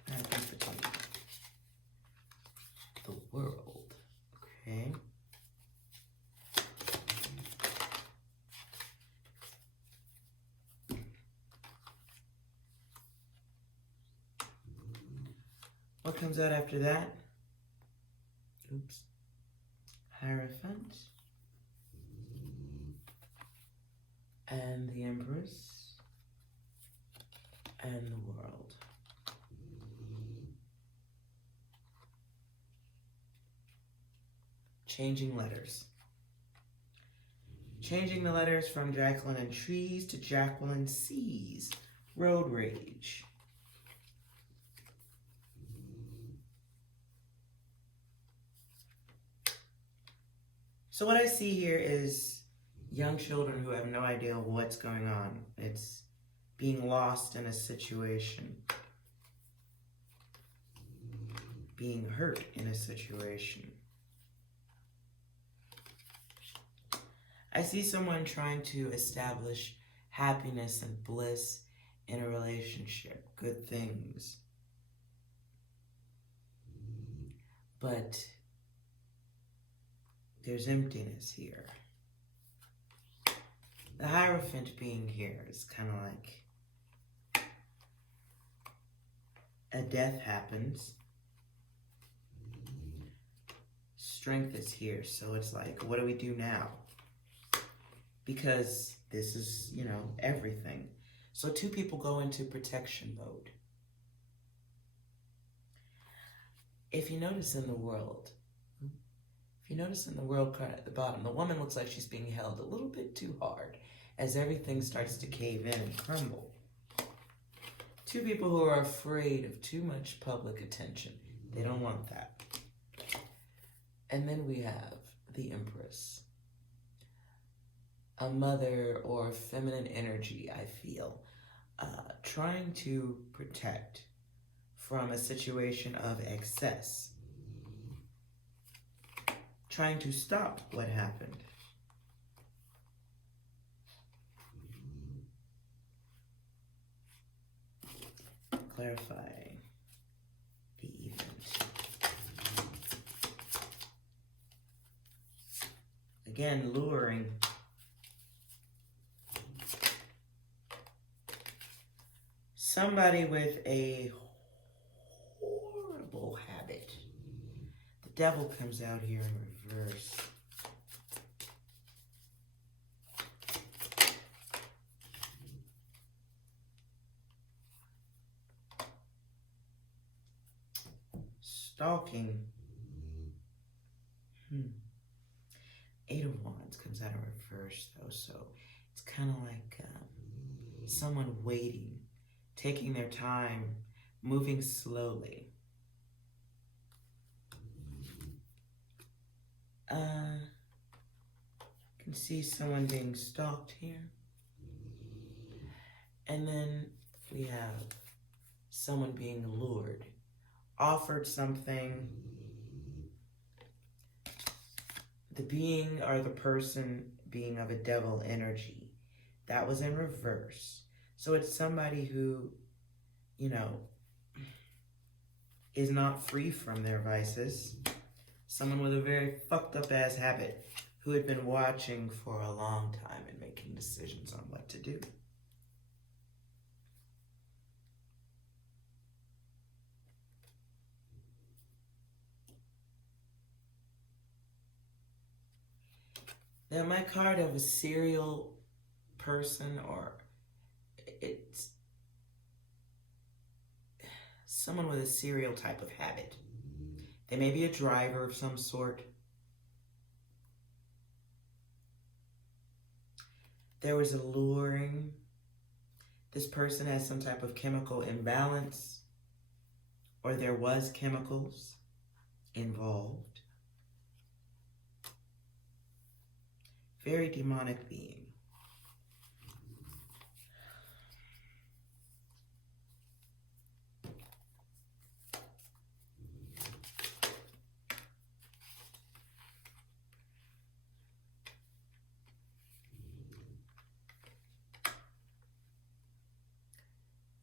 And the world. Okay. comes out after that? Oops. Hierophant. And the Empress. And the World. Changing letters. Changing the letters from Jacqueline and Trees to Jacqueline Seas. Road Rage. So what I see here is young children who have no idea what's going on. It's being lost in a situation. Being hurt in a situation. I see someone trying to establish happiness and bliss in a relationship, good things. But there's emptiness here. The Hierophant being here is kind of like a death happens. Strength is here, so it's like, what do we do now? Because this is, everything. So two people go into protection mode. If you notice in the world card at the bottom, the woman looks like she's being held a little bit too hard as everything starts to cave in and crumble. Two people who are afraid of too much public attention. They don't want that. And then we have the Empress. A mother or feminine energy, I feel, trying to protect from a situation of excess. Trying to stop what happened. Clarify the event. Again, luring. Somebody with a horrible habit. The devil comes out here in reverse. Stalking. Eight of Wands comes out in reverse though, so it's kind of like someone waiting. Taking their time, moving slowly. Can see someone being stalked here. And then we have someone being lured, offered something. The being or the person being of a devil energy. That was in reverse. So it's somebody who, is not free from their vices. Someone with a very fucked up ass habit who had been watching for a long time and making decisions on what to do. Now my card of a serial person, or it's someone with a serial type of habit. They may be a driver of some sort. There was a luring. This person has some type of chemical imbalance, or there was chemicals involved. Very demonic being.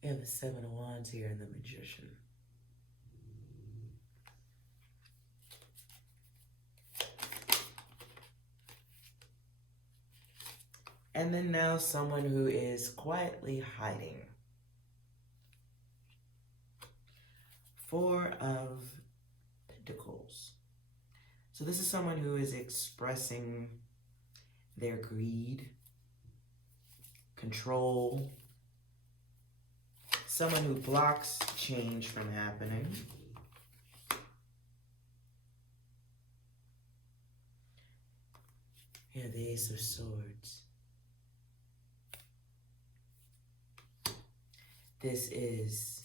We have the Seven of Wands here and the Magician. And then now someone who is quietly hiding. Four of Pentacles. So this is someone who is expressing their greed, control, someone who blocks change from happening. Yeah, the Ace of Swords. This is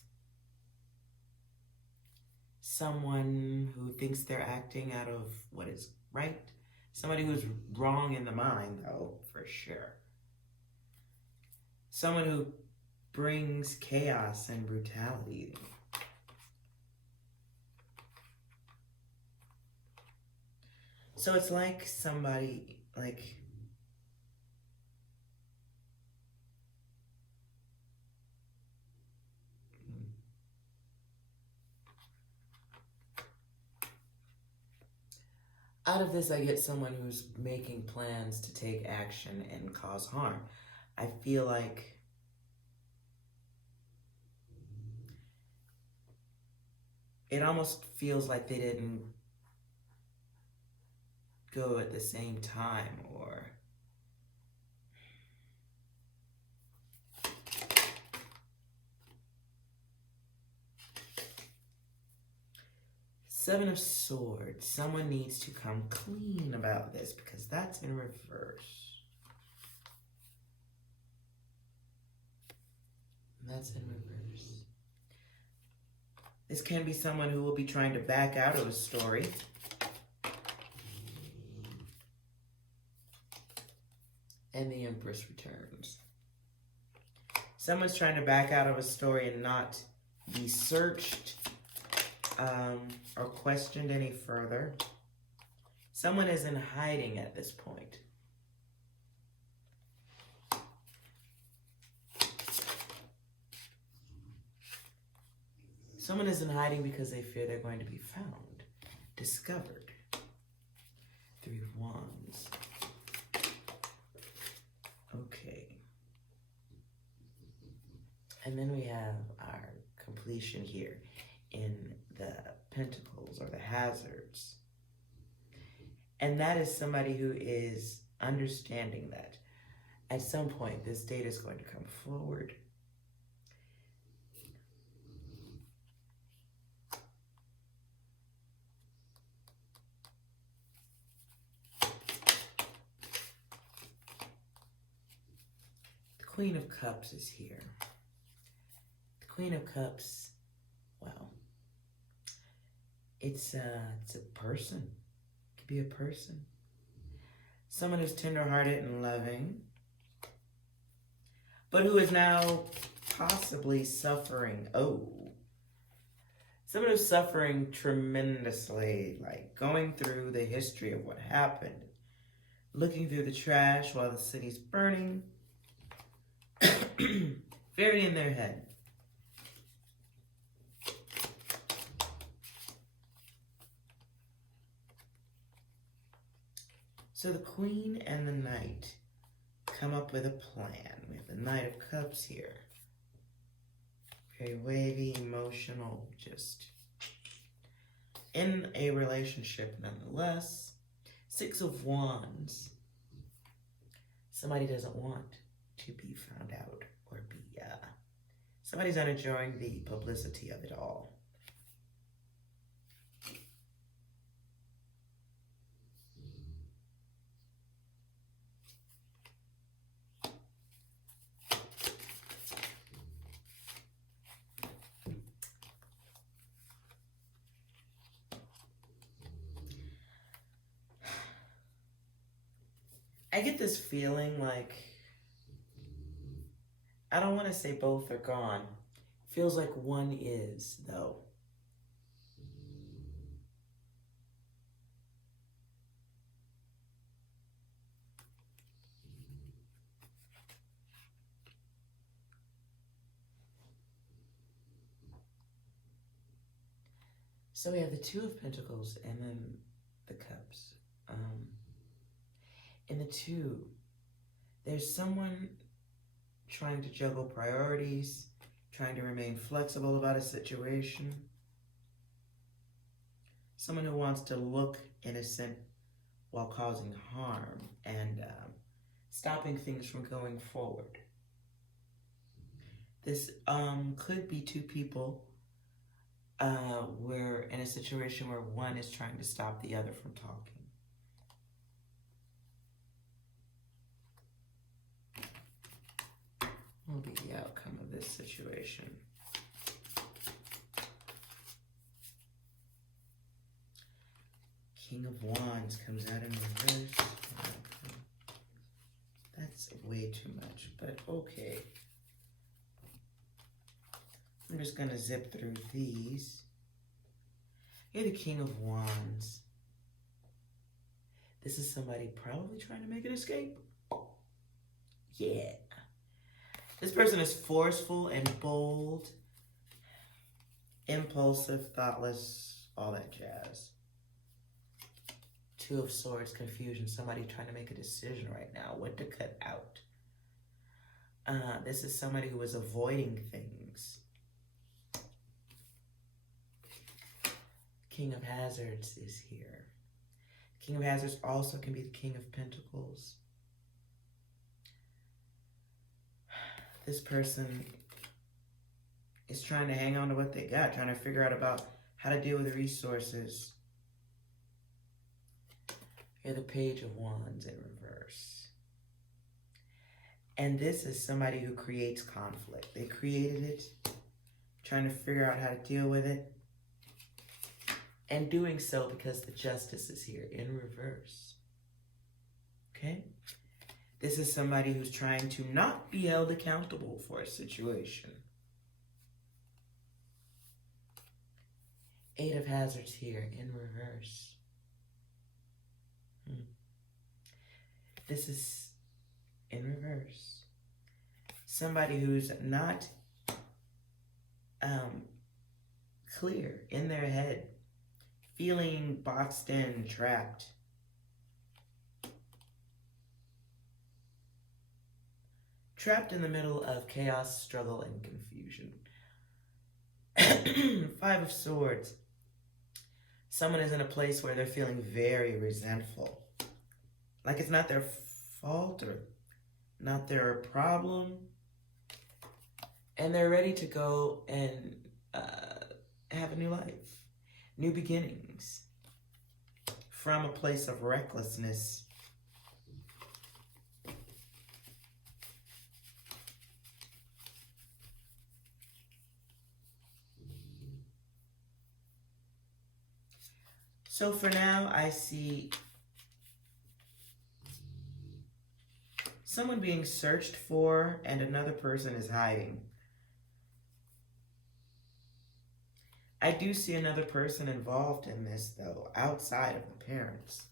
someone who thinks they're acting out of what is right. Somebody who's wrong in the mind, though, for sure. Someone who brings chaos and brutality. So it's like somebody, like, out of this, I get someone who's making plans to take action and cause harm. I feel like it almost feels like they didn't go at the same time, or Seven of Swords. Someone needs to come clean about this because that's in reverse. That's in reverse. This can be someone who will be trying to back out of a story. And the Empress returns. Someone's trying to back out of a story and not be searched or questioned any further. Someone is in hiding at this point. Someone is in hiding because they fear they're going to be found, discovered. Three of Wands. Okay. And then we have our completion here in the Pentacles, or the Hazards. And that is somebody who is understanding that at some point this date is going to come forward. The Queen of Cups is here. The Queen of Cups, well, it's a person. It could be a person. Someone who's tenderhearted and loving, but who is now possibly suffering. Oh, someone who's suffering tremendously, like going through the history of what happened, looking through the trash while the city's burning, very in their head. So the Queen and the Knight come up with a plan. We have the Knight of Cups here. Very wavy, emotional, just in a relationship nonetheless. Six of Wands. Somebody doesn't want to be found out or be, somebody's not enjoying the publicity of it all. I get this feeling like, I don't want to say both are gone. Feels like one is, though. So we have the Two of Pentacles and then the Cups. In the Two, there's someone trying to juggle priorities, trying to remain flexible about a situation. Someone who wants to look innocent while causing harm and stopping things from going forward. This could be two people we're in a situation where one is trying to stop the other from talking. What will be the outcome of this situation? King of Wands comes out in reverse. That's way too much, but okay. I'm just going to zip through these. You're the King of Wands. This is somebody probably trying to make an escape. Yeah. This person is forceful and bold, impulsive, thoughtless, all that jazz. Two of Swords, confusion. Somebody trying to make a decision right now. What to cut out. This is somebody who is avoiding things. King of Hazards is here. King of Hazards also can be the King of Pentacles. This person is trying to hang on to what they got, trying to figure out about how to deal with resources. You're the Page of Wands in reverse. And this is somebody who creates conflict. They created it, trying to figure out how to deal with it. And doing so because the Justice is here in reverse. Okay? This is somebody who's trying to not be held accountable for a situation. Eight of Hazards here in reverse. This is in reverse. Somebody who's not clear in their head, feeling boxed in, trapped. Trapped in the middle of chaos, struggle, and confusion. Five of Swords. Someone is in a place where they're feeling very resentful. Like it's not their fault or not their problem. And they're ready to go and have a new life. New beginnings. From a place of recklessness. So for now, I see someone being searched for and another person is hiding. I do see another person involved in this, though, outside of the parents.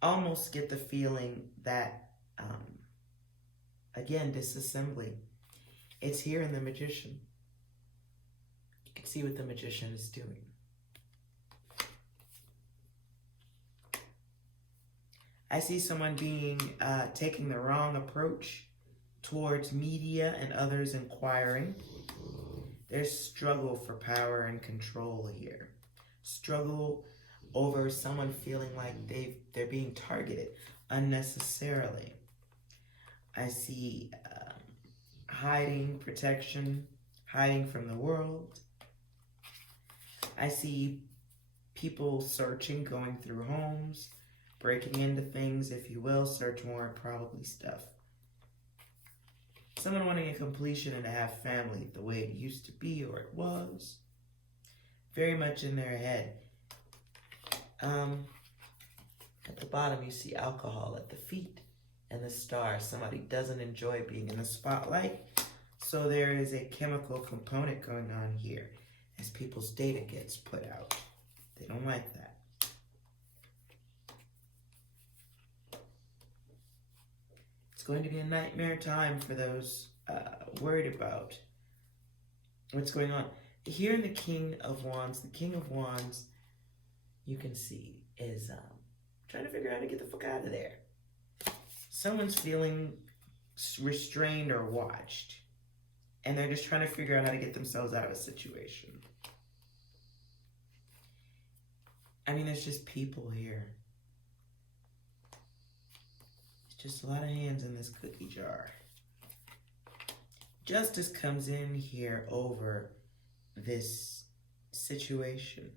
Almost get the feeling that, again, disassembly. It's here in the Magician. You can see what the Magician is doing. I see someone taking the wrong approach towards media and others inquiring. There's struggle for power and control here. Struggle over someone feeling like they're being targeted unnecessarily. I see hiding, protection, hiding from the world. I see people searching, going through homes, breaking into things, if you will, search warrant, probably stuff. Someone wanting a completion and to have family the way it used to be or it was. Very much in their head. At the bottom, you see alcohol at the feet and the star. Somebody doesn't enjoy being in the spotlight. So there is a chemical component going on here as people's data gets put out. They don't like that. It's going to be a nightmare time for those worried about what's going on. Here in the King of Wands, you can see, is trying to figure out how to get the fuck out of there. Someone's feeling restrained or watched, and they're just trying to figure out how to get themselves out of a situation. I mean, there's just people here. It's just a lot of hands in this cookie jar. Justice comes in here over this situation.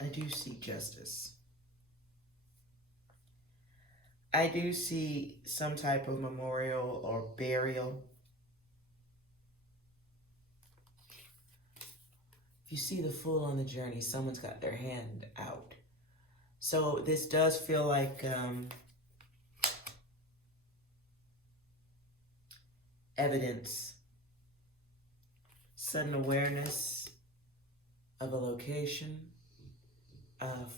I do see justice. I do see some type of memorial or burial. If you see the fool on the journey, someone's got their hand out. So this does feel like evidence, sudden awareness of a location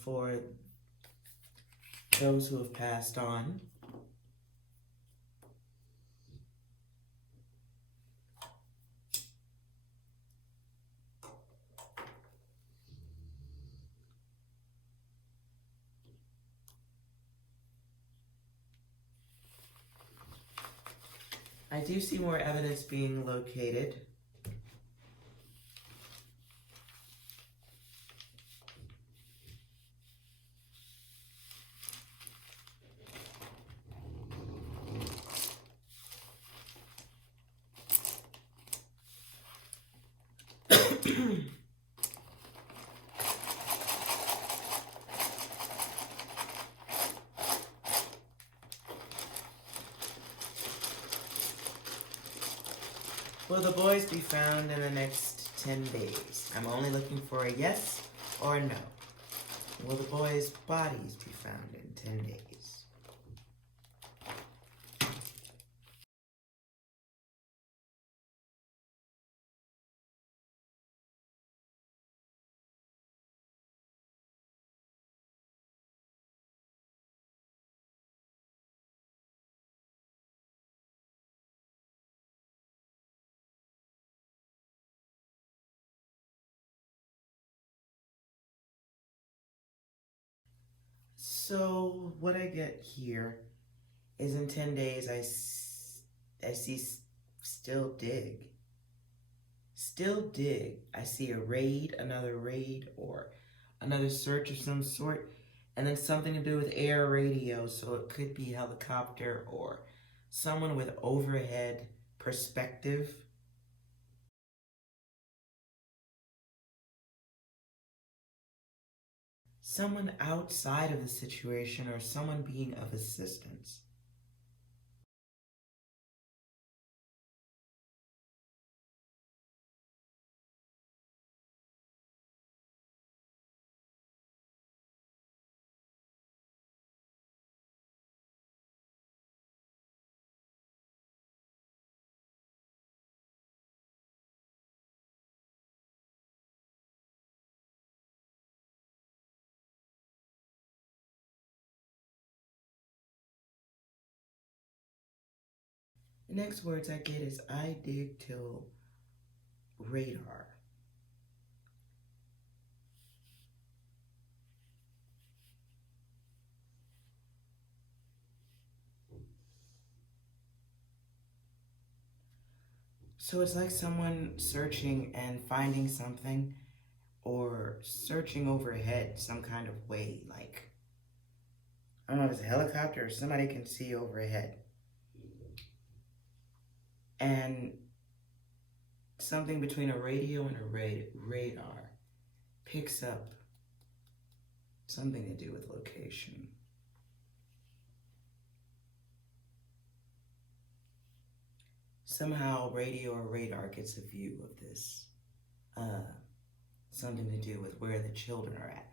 for those who have passed on. I do see more evidence being located. Will the boys be found in the next 10 days? I'm only looking for a yes or a no. Will the boys' bodies be found in 10 days? So what I get here is in 10 days I see still dig. Still dig. I see a raid, another raid, or another search of some sort, and then something to do with air radio, so it could be helicopter or someone with overhead perspective. Someone outside of the situation or someone being of assistance. The next words I get is I dig till radar. So it's like someone searching and finding something, or searching overhead some kind of way, like, I don't know if it's a helicopter or somebody can see overhead. And something between a radio and a radar picks up something to do with location. Somehow radio or radar gets a view of this. Something to do with where the children are at.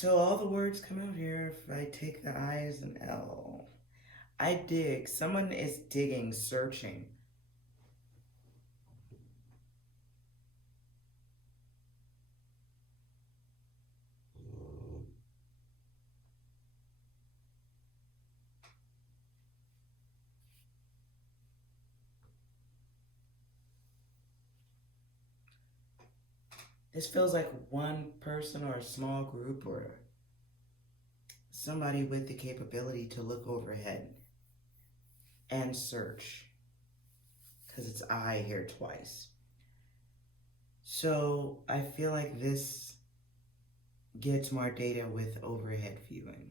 So all the words come out here if I take the I as an L. I dig. Someone is digging, searching. This feels like one person or a small group or somebody with the capability to look overhead and search, because it's I here twice. So I feel like this gets more data with overhead viewing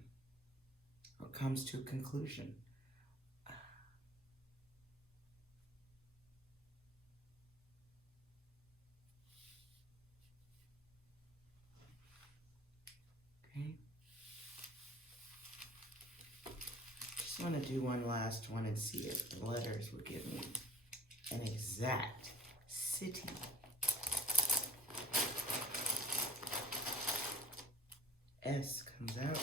or comes to a conclusion. Okay. Just want to do one last one and see if the letters will give me an exact city. S comes out.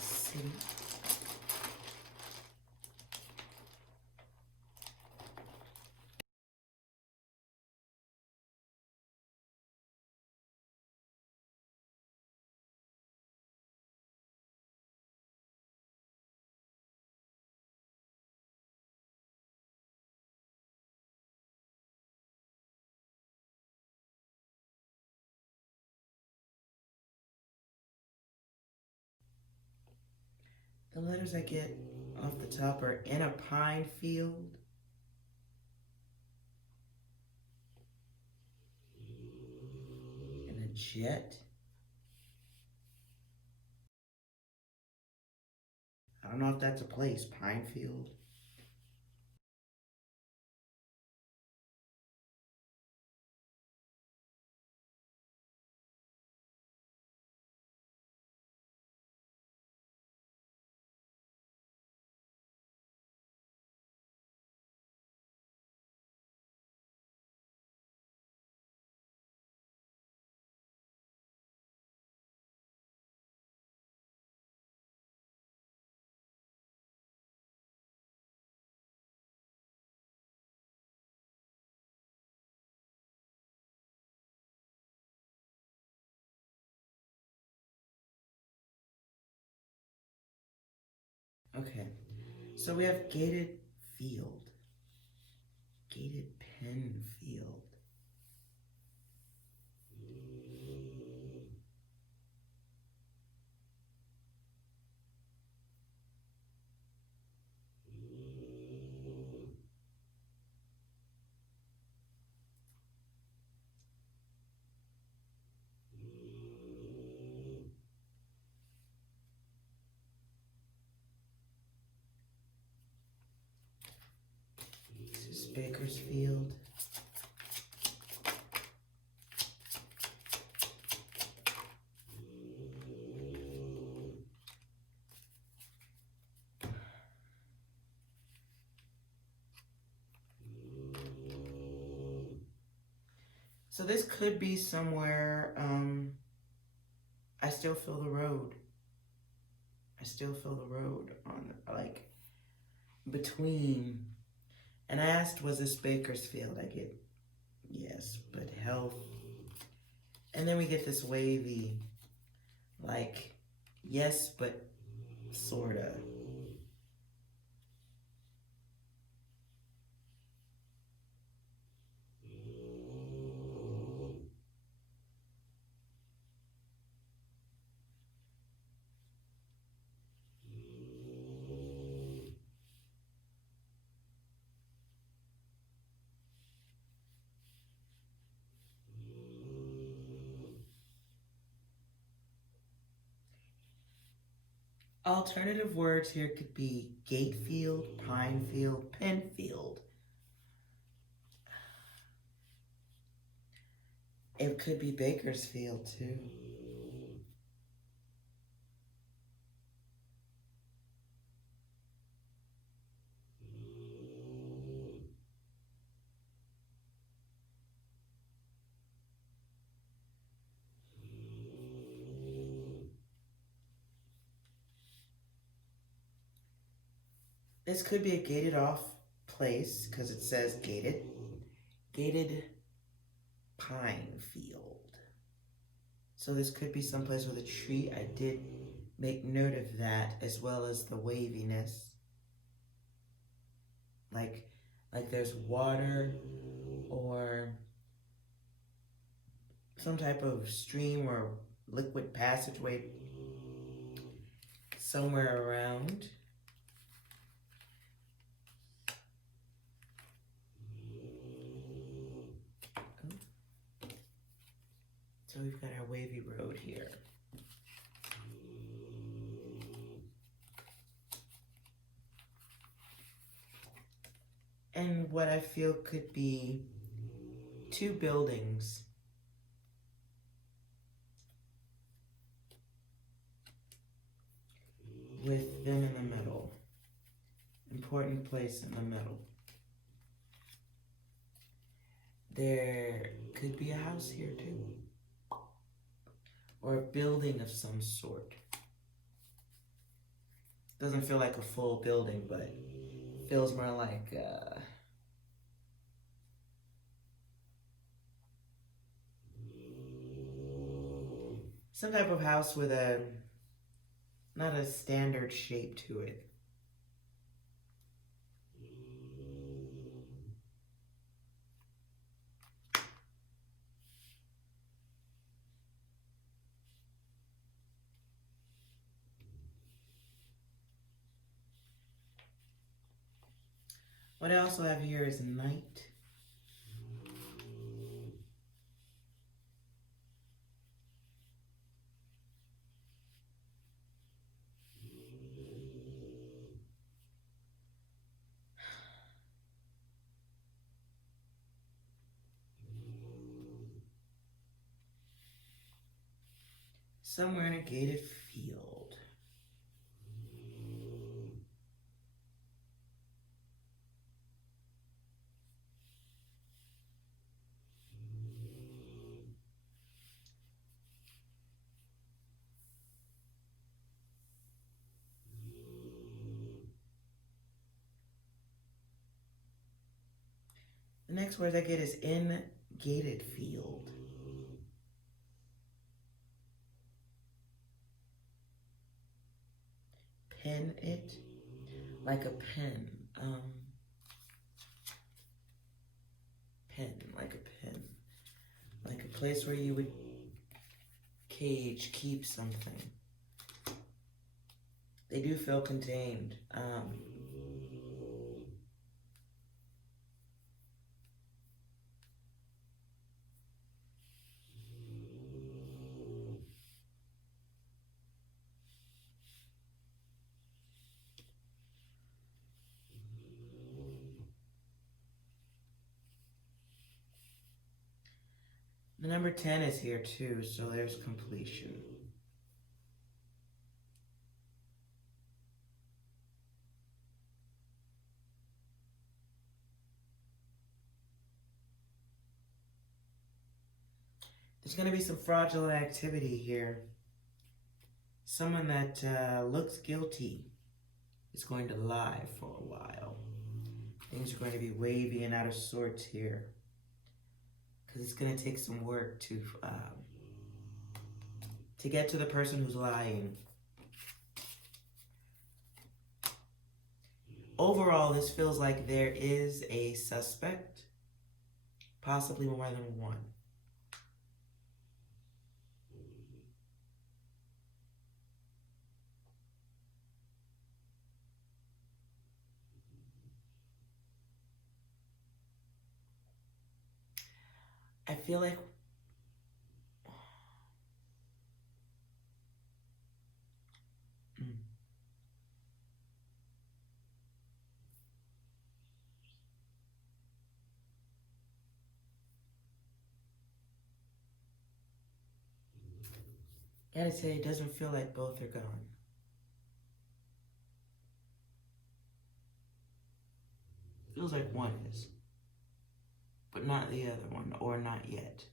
City. The letters I get off the top are in a pine field, in a jet. I don't know if that's a place, pine field. Okay, so we have gated field, gated pen field. This is Bakersfield. So this could be somewhere, I still feel the road. I still feel the road on, like, between. And I asked, was this Bakersfield? I get, yes, but health. And then we get this wavy, like, yes, but sorta. Alternative words here could be Gatefield, Pinefield, Penfield. It could be Bakersfield too. This could be a gated off place because it says gated. Gated pine field. So this could be someplace with a tree. I did make note of that, as well as the waviness. Like there's water or some type of stream or liquid passageway somewhere around. So we've got our wavy road here. And what I feel could be 2 buildings. With them in the middle. Important place in the middle. There could be a house here too. Or a building of some sort. Doesn't feel like a full building, but feels more like some type of house with not a standard shape to it. What I also have here is night. Somewhere in a gated field. The next word I get is in gated field. Pen it, like a pen. Pen, like a pen. Like a place where you would keep something. They do feel contained. The number 10 is here too, so there's completion. There's going to be some fraudulent activity here. Someone that looks guilty is going to lie for a while. Things are going to be wavy and out of sorts here. Because it's going to take some work to get to the person who's lying. Overall, this feels like there is a suspect, possibly more than one. I feel like gotta say, it doesn't feel like both are gone. Feels like one is, but not the other one, or not yet.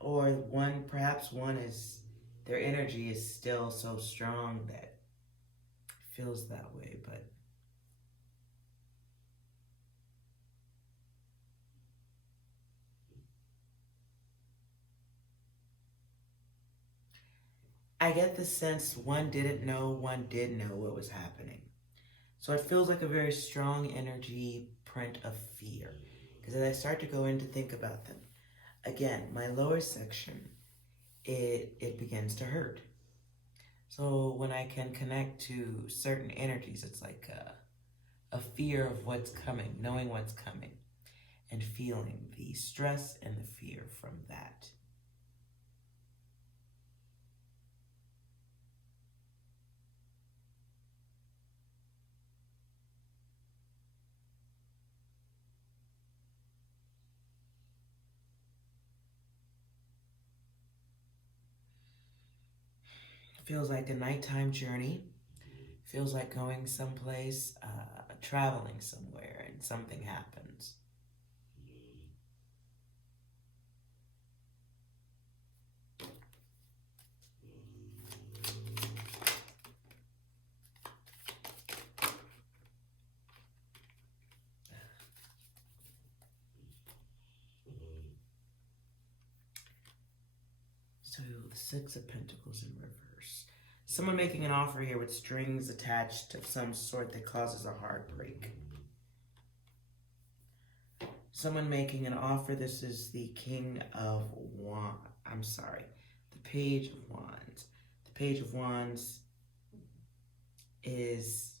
Or one, perhaps one is, their energy is still so strong that it feels that way, but I get the sense one didn't know, one did know what was happening. So it feels like a very strong energy print of fear. Because as I start to go in to think about them, again, my lower section, it begins to hurt. So when I can connect to certain energies, it's like a fear of what's coming, knowing what's coming, and feeling the stress and the fear from that. Feels like a nighttime journey. Feels like going someplace, traveling somewhere, and something happens. So the Six of Pentacles in reverse. Someone making an offer here with strings attached of some sort that causes a heartbreak. Someone making an offer. This is the King of Wands. I'm sorry, the Page of Wands. The Page of Wands is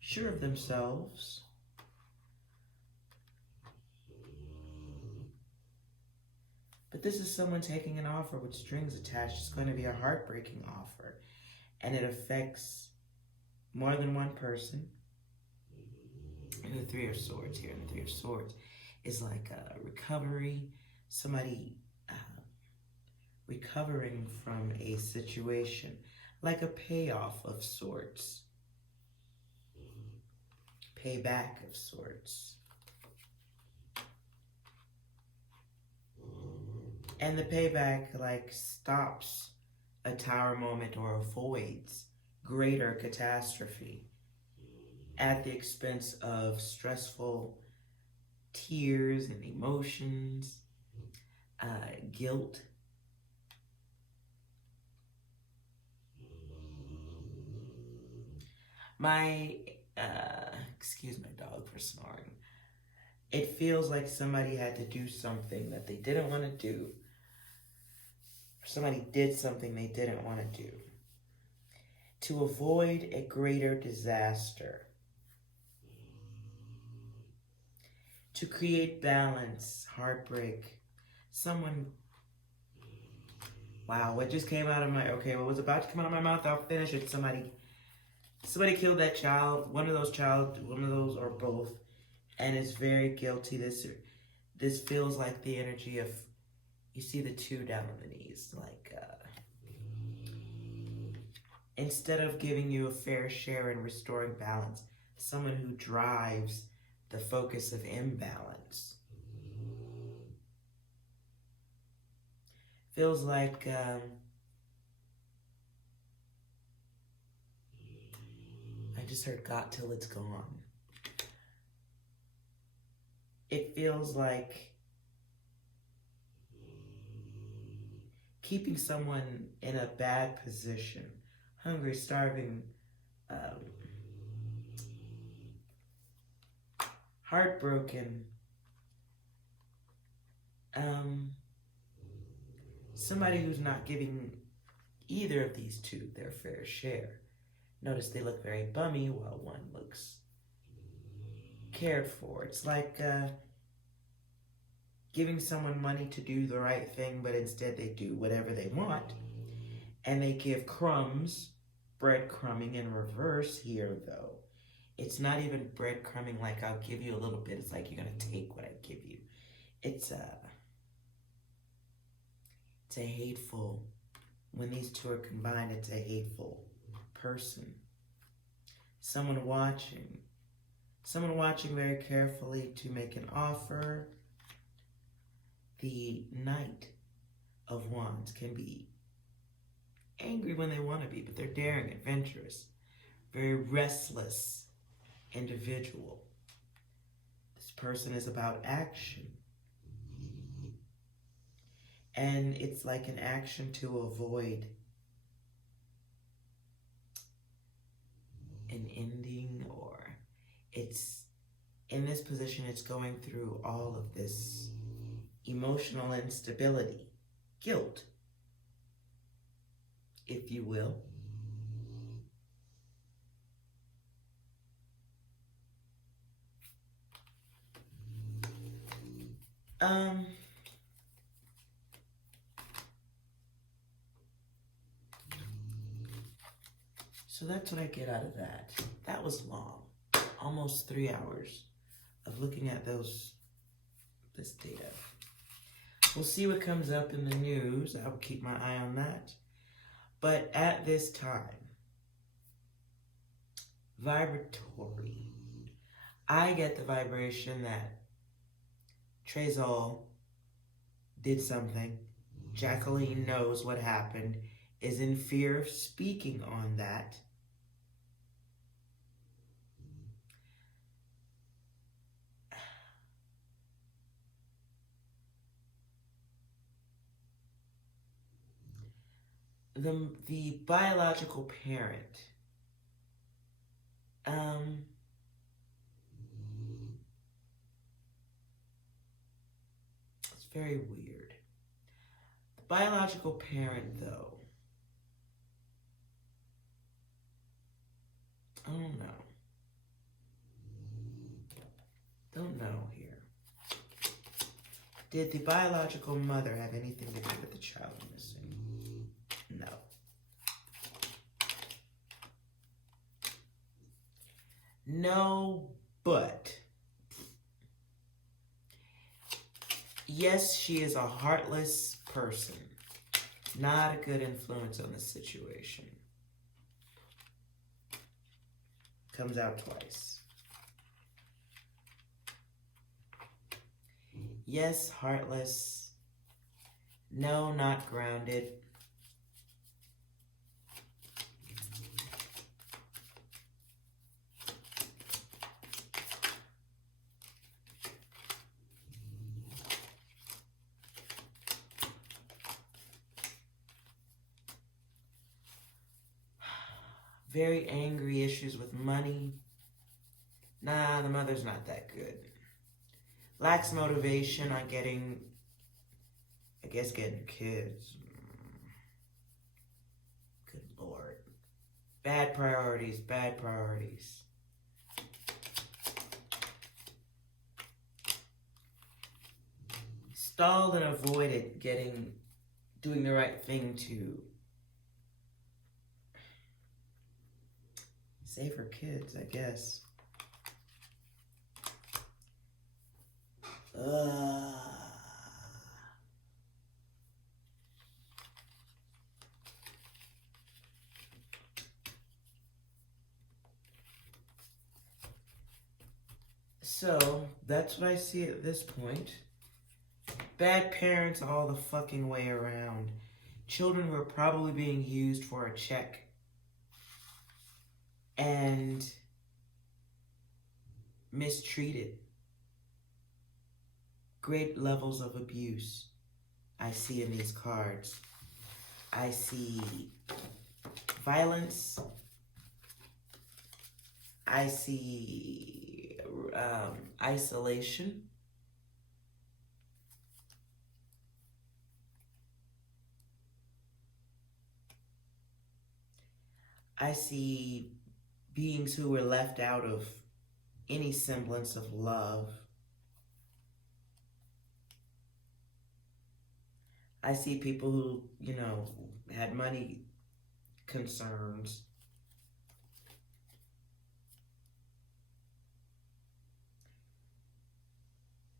sure of themselves. But this is someone taking an offer with strings attached. It's going to be a heartbreaking offer. And it affects more than one person. And the Three of Swords here, and the Three of Swords is like a recovery. Somebody recovering from a situation. Like a payoff of sorts. Payback of sorts. And the payback like stops a tower moment or avoids greater catastrophe at the expense of stressful tears and emotions, guilt. Excuse my dog for snoring. It feels like somebody had to do something that they didn't want to do. Somebody did something they didn't want to do to avoid a greater disaster, to create balance, heartbreak. Someone, wow, what just came out of my, okay, what was about to come out of my mouth, I'll finish it. Somebody killed that child, one of those or both, and is very guilty. This feels like the energy of, you see the two down on the knees, like, instead of giving you a fair share and restoring balance, someone who drives the focus of imbalance. Feels like I just heard got till it's gone. It feels like keeping someone in a bad position, hungry, starving, heartbroken, somebody who's not giving either of these two their fair share. Notice they look very bummy while one looks cared for. It's like giving someone money to do the right thing, but instead they do whatever they want. And they give crumbs, breadcrumbing in reverse here, though. It's not even breadcrumbing like I'll give you a little bit. It's like you're going to take what I give you. It's a hateful, when these two are combined, it's a hateful person. Someone watching very carefully to make an offer. The Knight of Wands can be angry when they want to be, but they're daring, adventurous, very restless individual. This person is about action. And it's like an action to avoid an ending, or it's in this position, it's going through all of this emotional instability, guilt, if you will. So that's what I get out of that. That was long, almost 3 hours of looking at this data. We'll see what comes up in the news. I'll keep my eye on that. But at this time, vibratory. I get the vibration that Trezol did something. Jacqueline knows what happened, is in fear of speaking on that. The biological parent, it's very weird. The biological parent, though, I don't know. Don't know here. Did the biological mother have anything to do with the child missing? No. No, but yes, she is a heartless person. Not a good influence on the situation. Comes out twice. Yes, heartless. No, not grounded. Very angry, issues with money. Nah, the mother's not that good. Lacks motivation on getting kids. Good Lord. Bad priorities, bad priorities. Stalled and avoided doing the right thing to save her kids, I guess. So, that's what I see at this point. Bad parents all the fucking way around. Children who are probably being used for a check. And mistreated. Great levels of abuse I see in these cards. I see violence. I see isolation. I see beings who were left out of any semblance of love. I see people who, had money concerns.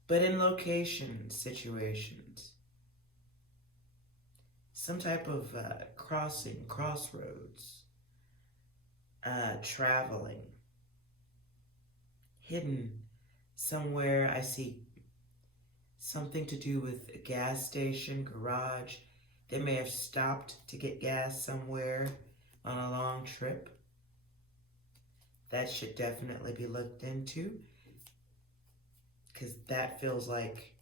But in location situations, some type of crossroads, traveling, hidden somewhere. I see Something to do with a gas station, garage. They may have stopped to get gas somewhere on a long trip. That should definitely be looked into, because that feels like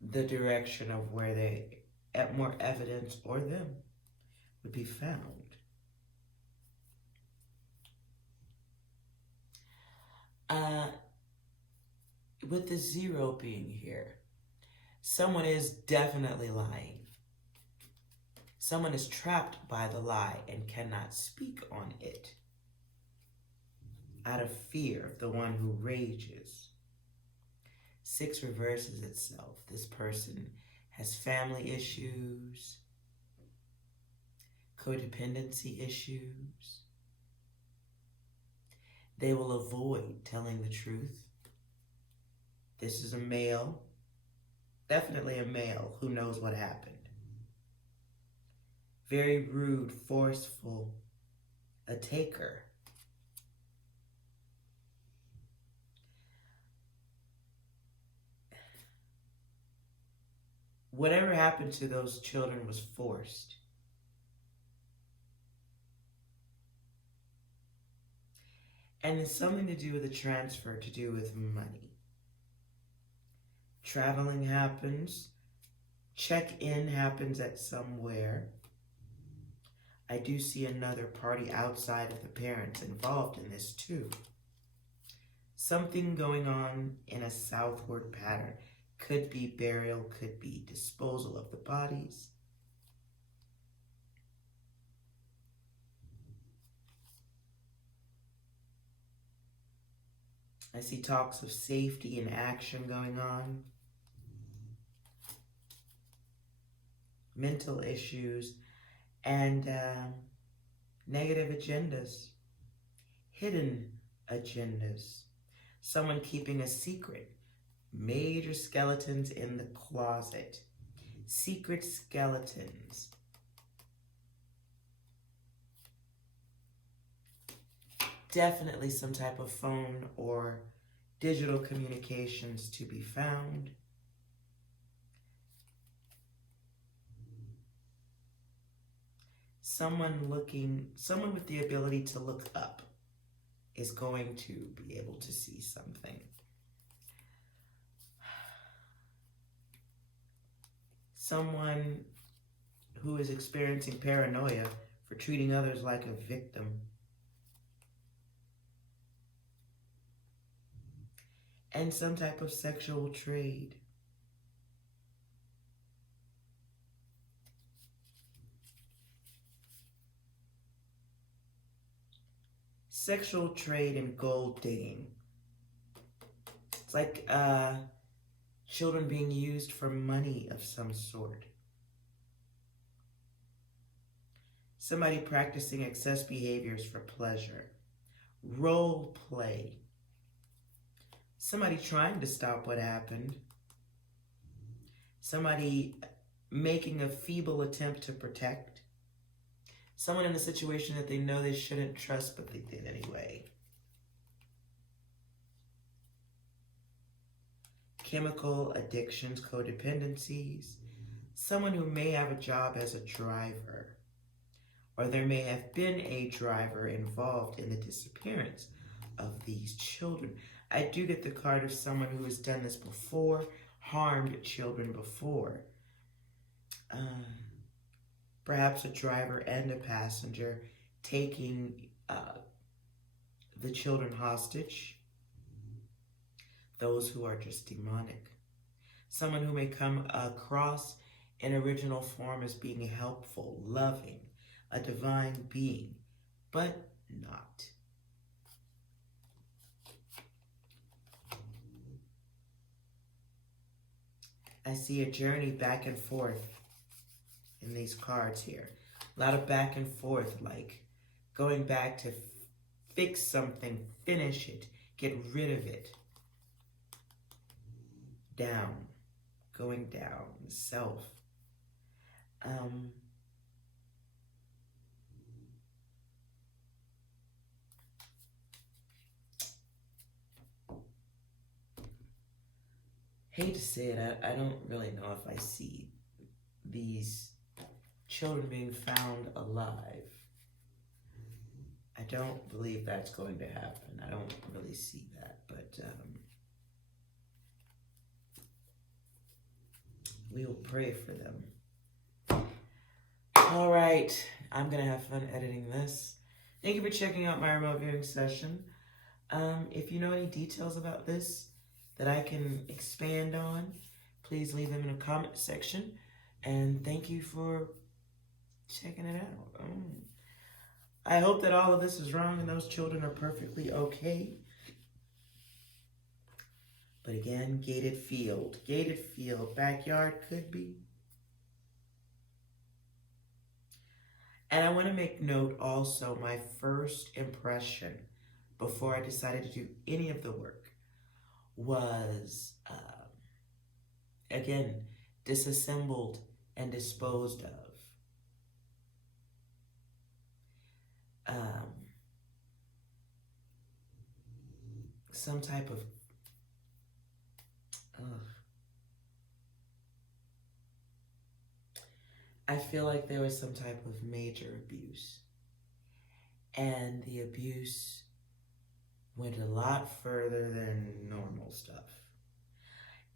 the direction of where more evidence or them would be found. With the 0 being here, someone is definitely lying. Someone is trapped by the lie and cannot speak on it out of fear of the one who rages. 6 reverses itself. This person has family issues, codependency issues. They will avoid telling the truth. This is a male, definitely a male who knows what happened. Very rude, forceful, a taker. Whatever happened to those children was forced. And it's something to do with a transfer, to do with money. Traveling happens. Check-in happens at somewhere. I do see another party outside of the parents involved in this too. Something going on in a southward pattern. Could be burial, could be disposal of the bodies. I see talks of safety and action going on. Mental issues and negative agendas. Hidden agendas. Someone keeping a secret. Major skeletons in the closet. Secret skeletons. Definitely some type of phone or digital communications to be found. Someone with the ability to look up is going to be able to see something. Someone who is experiencing paranoia for treating others like a victim. And some type of sexual trade. Sexual trade and gold digging. It's like children being used for money of some sort. Somebody practicing excess behaviors for pleasure. Role play. Somebody trying to stop what happened. Somebody making a feeble attempt to protect. Someone in a situation that they know they shouldn't trust, but they did anyway. Chemical addictions, codependencies. Someone who may have a job as a driver. Or there may have been a driver involved in the disappearance of these children. I do get the card of someone who has done this before, harmed children before. Perhaps a driver and a passenger taking the children hostage. Those who are just demonic. Someone who may come across in original form as being helpful, loving, a divine being, but not. I see a journey back and forth in these cards here. A lot of back and forth, like going back to fix something, finish it, get rid of it. Down, going down, self. hate to say it, I don't really know if I see these children being found alive. I don't believe that's going to happen. I don't really see that, but we will pray for them. All right, I'm gonna have fun editing this. Thank you for checking out my remote viewing session. If you know any details about this that I can expand on, please leave them in the comment section. And thank you for checking it out. I hope that all of this is wrong and those children are perfectly okay. But again, gated field, backyard could be. And I want to make note also, my first impression before I decided to do any of the work was, again, disassembled and disposed of. Some type of I feel like there was some type of major abuse, and the abuse went a lot further than normal stuff.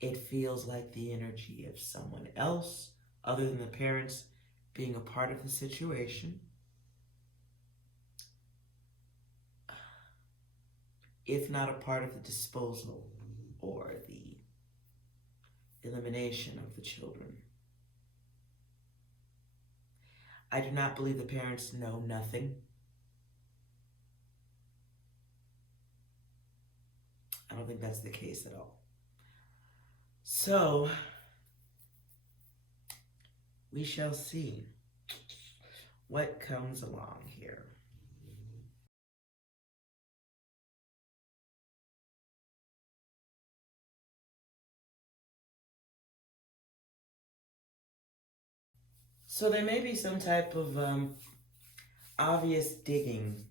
It feels like the energy of someone else other than the parents being a part of the situation. If not a part of the disposal or the elimination of the children. I do not believe the parents know nothing. I don't think that's the case at all. So, we shall see what comes along here. So there may be some type of obvious digging.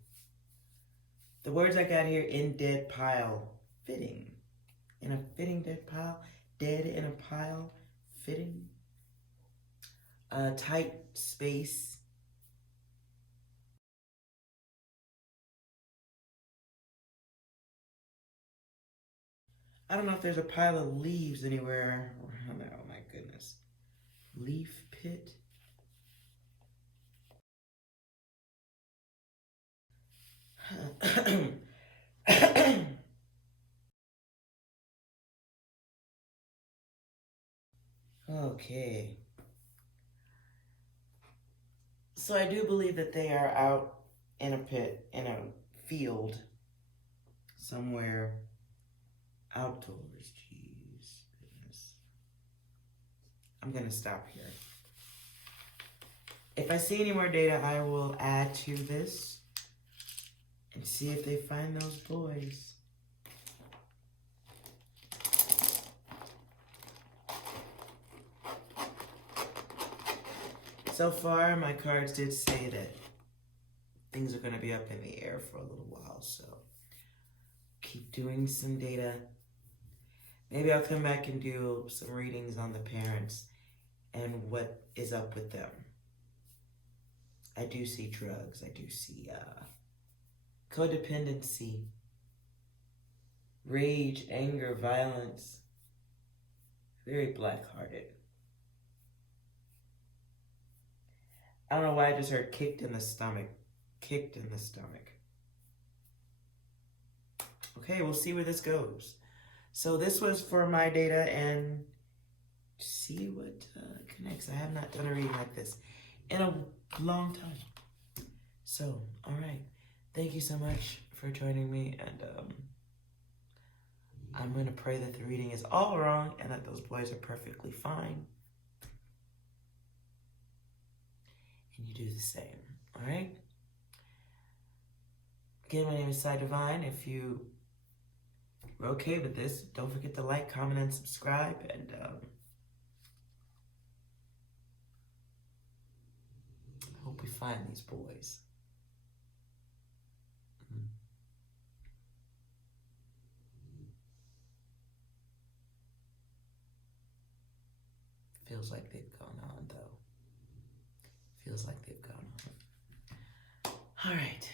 The words I got here, in dead pile, fitting. In a fitting dead pile, dead in a pile, fitting. A tight space. I don't know if there's a pile of leaves anywhere. Oh my goodness. Leaf pit. Okay. So I do believe that they are out in a pit, in a field, somewhere outdoors. Jeez, goodness. I'm gonna stop here. If I see any more data, I will add to this and see if they find those boys. So far, my cards did say that things are going to be up in the air for a little while, so keep doing some data. Maybe I'll come back and do some readings on the parents and what is up with them. I do see drugs. I do see codependency, rage, anger, violence. Very black-hearted. I don't know why I just heard kicked in the stomach. Kicked in the stomach. Okay, we'll see where this goes. So this was for my data and see what connects. I have not done a reading like this in a long time. So, all right. Thank you so much for joining me, and I'm going to pray that the reading is all wrong and that those boys are perfectly fine. And you do the same, all right? Again, my name is Sai Divine. If you are okay with this, don't forget to like, comment, and subscribe, and I hope we find these boys. Feels like they've gone on, though. Feels like they've gone on. All right.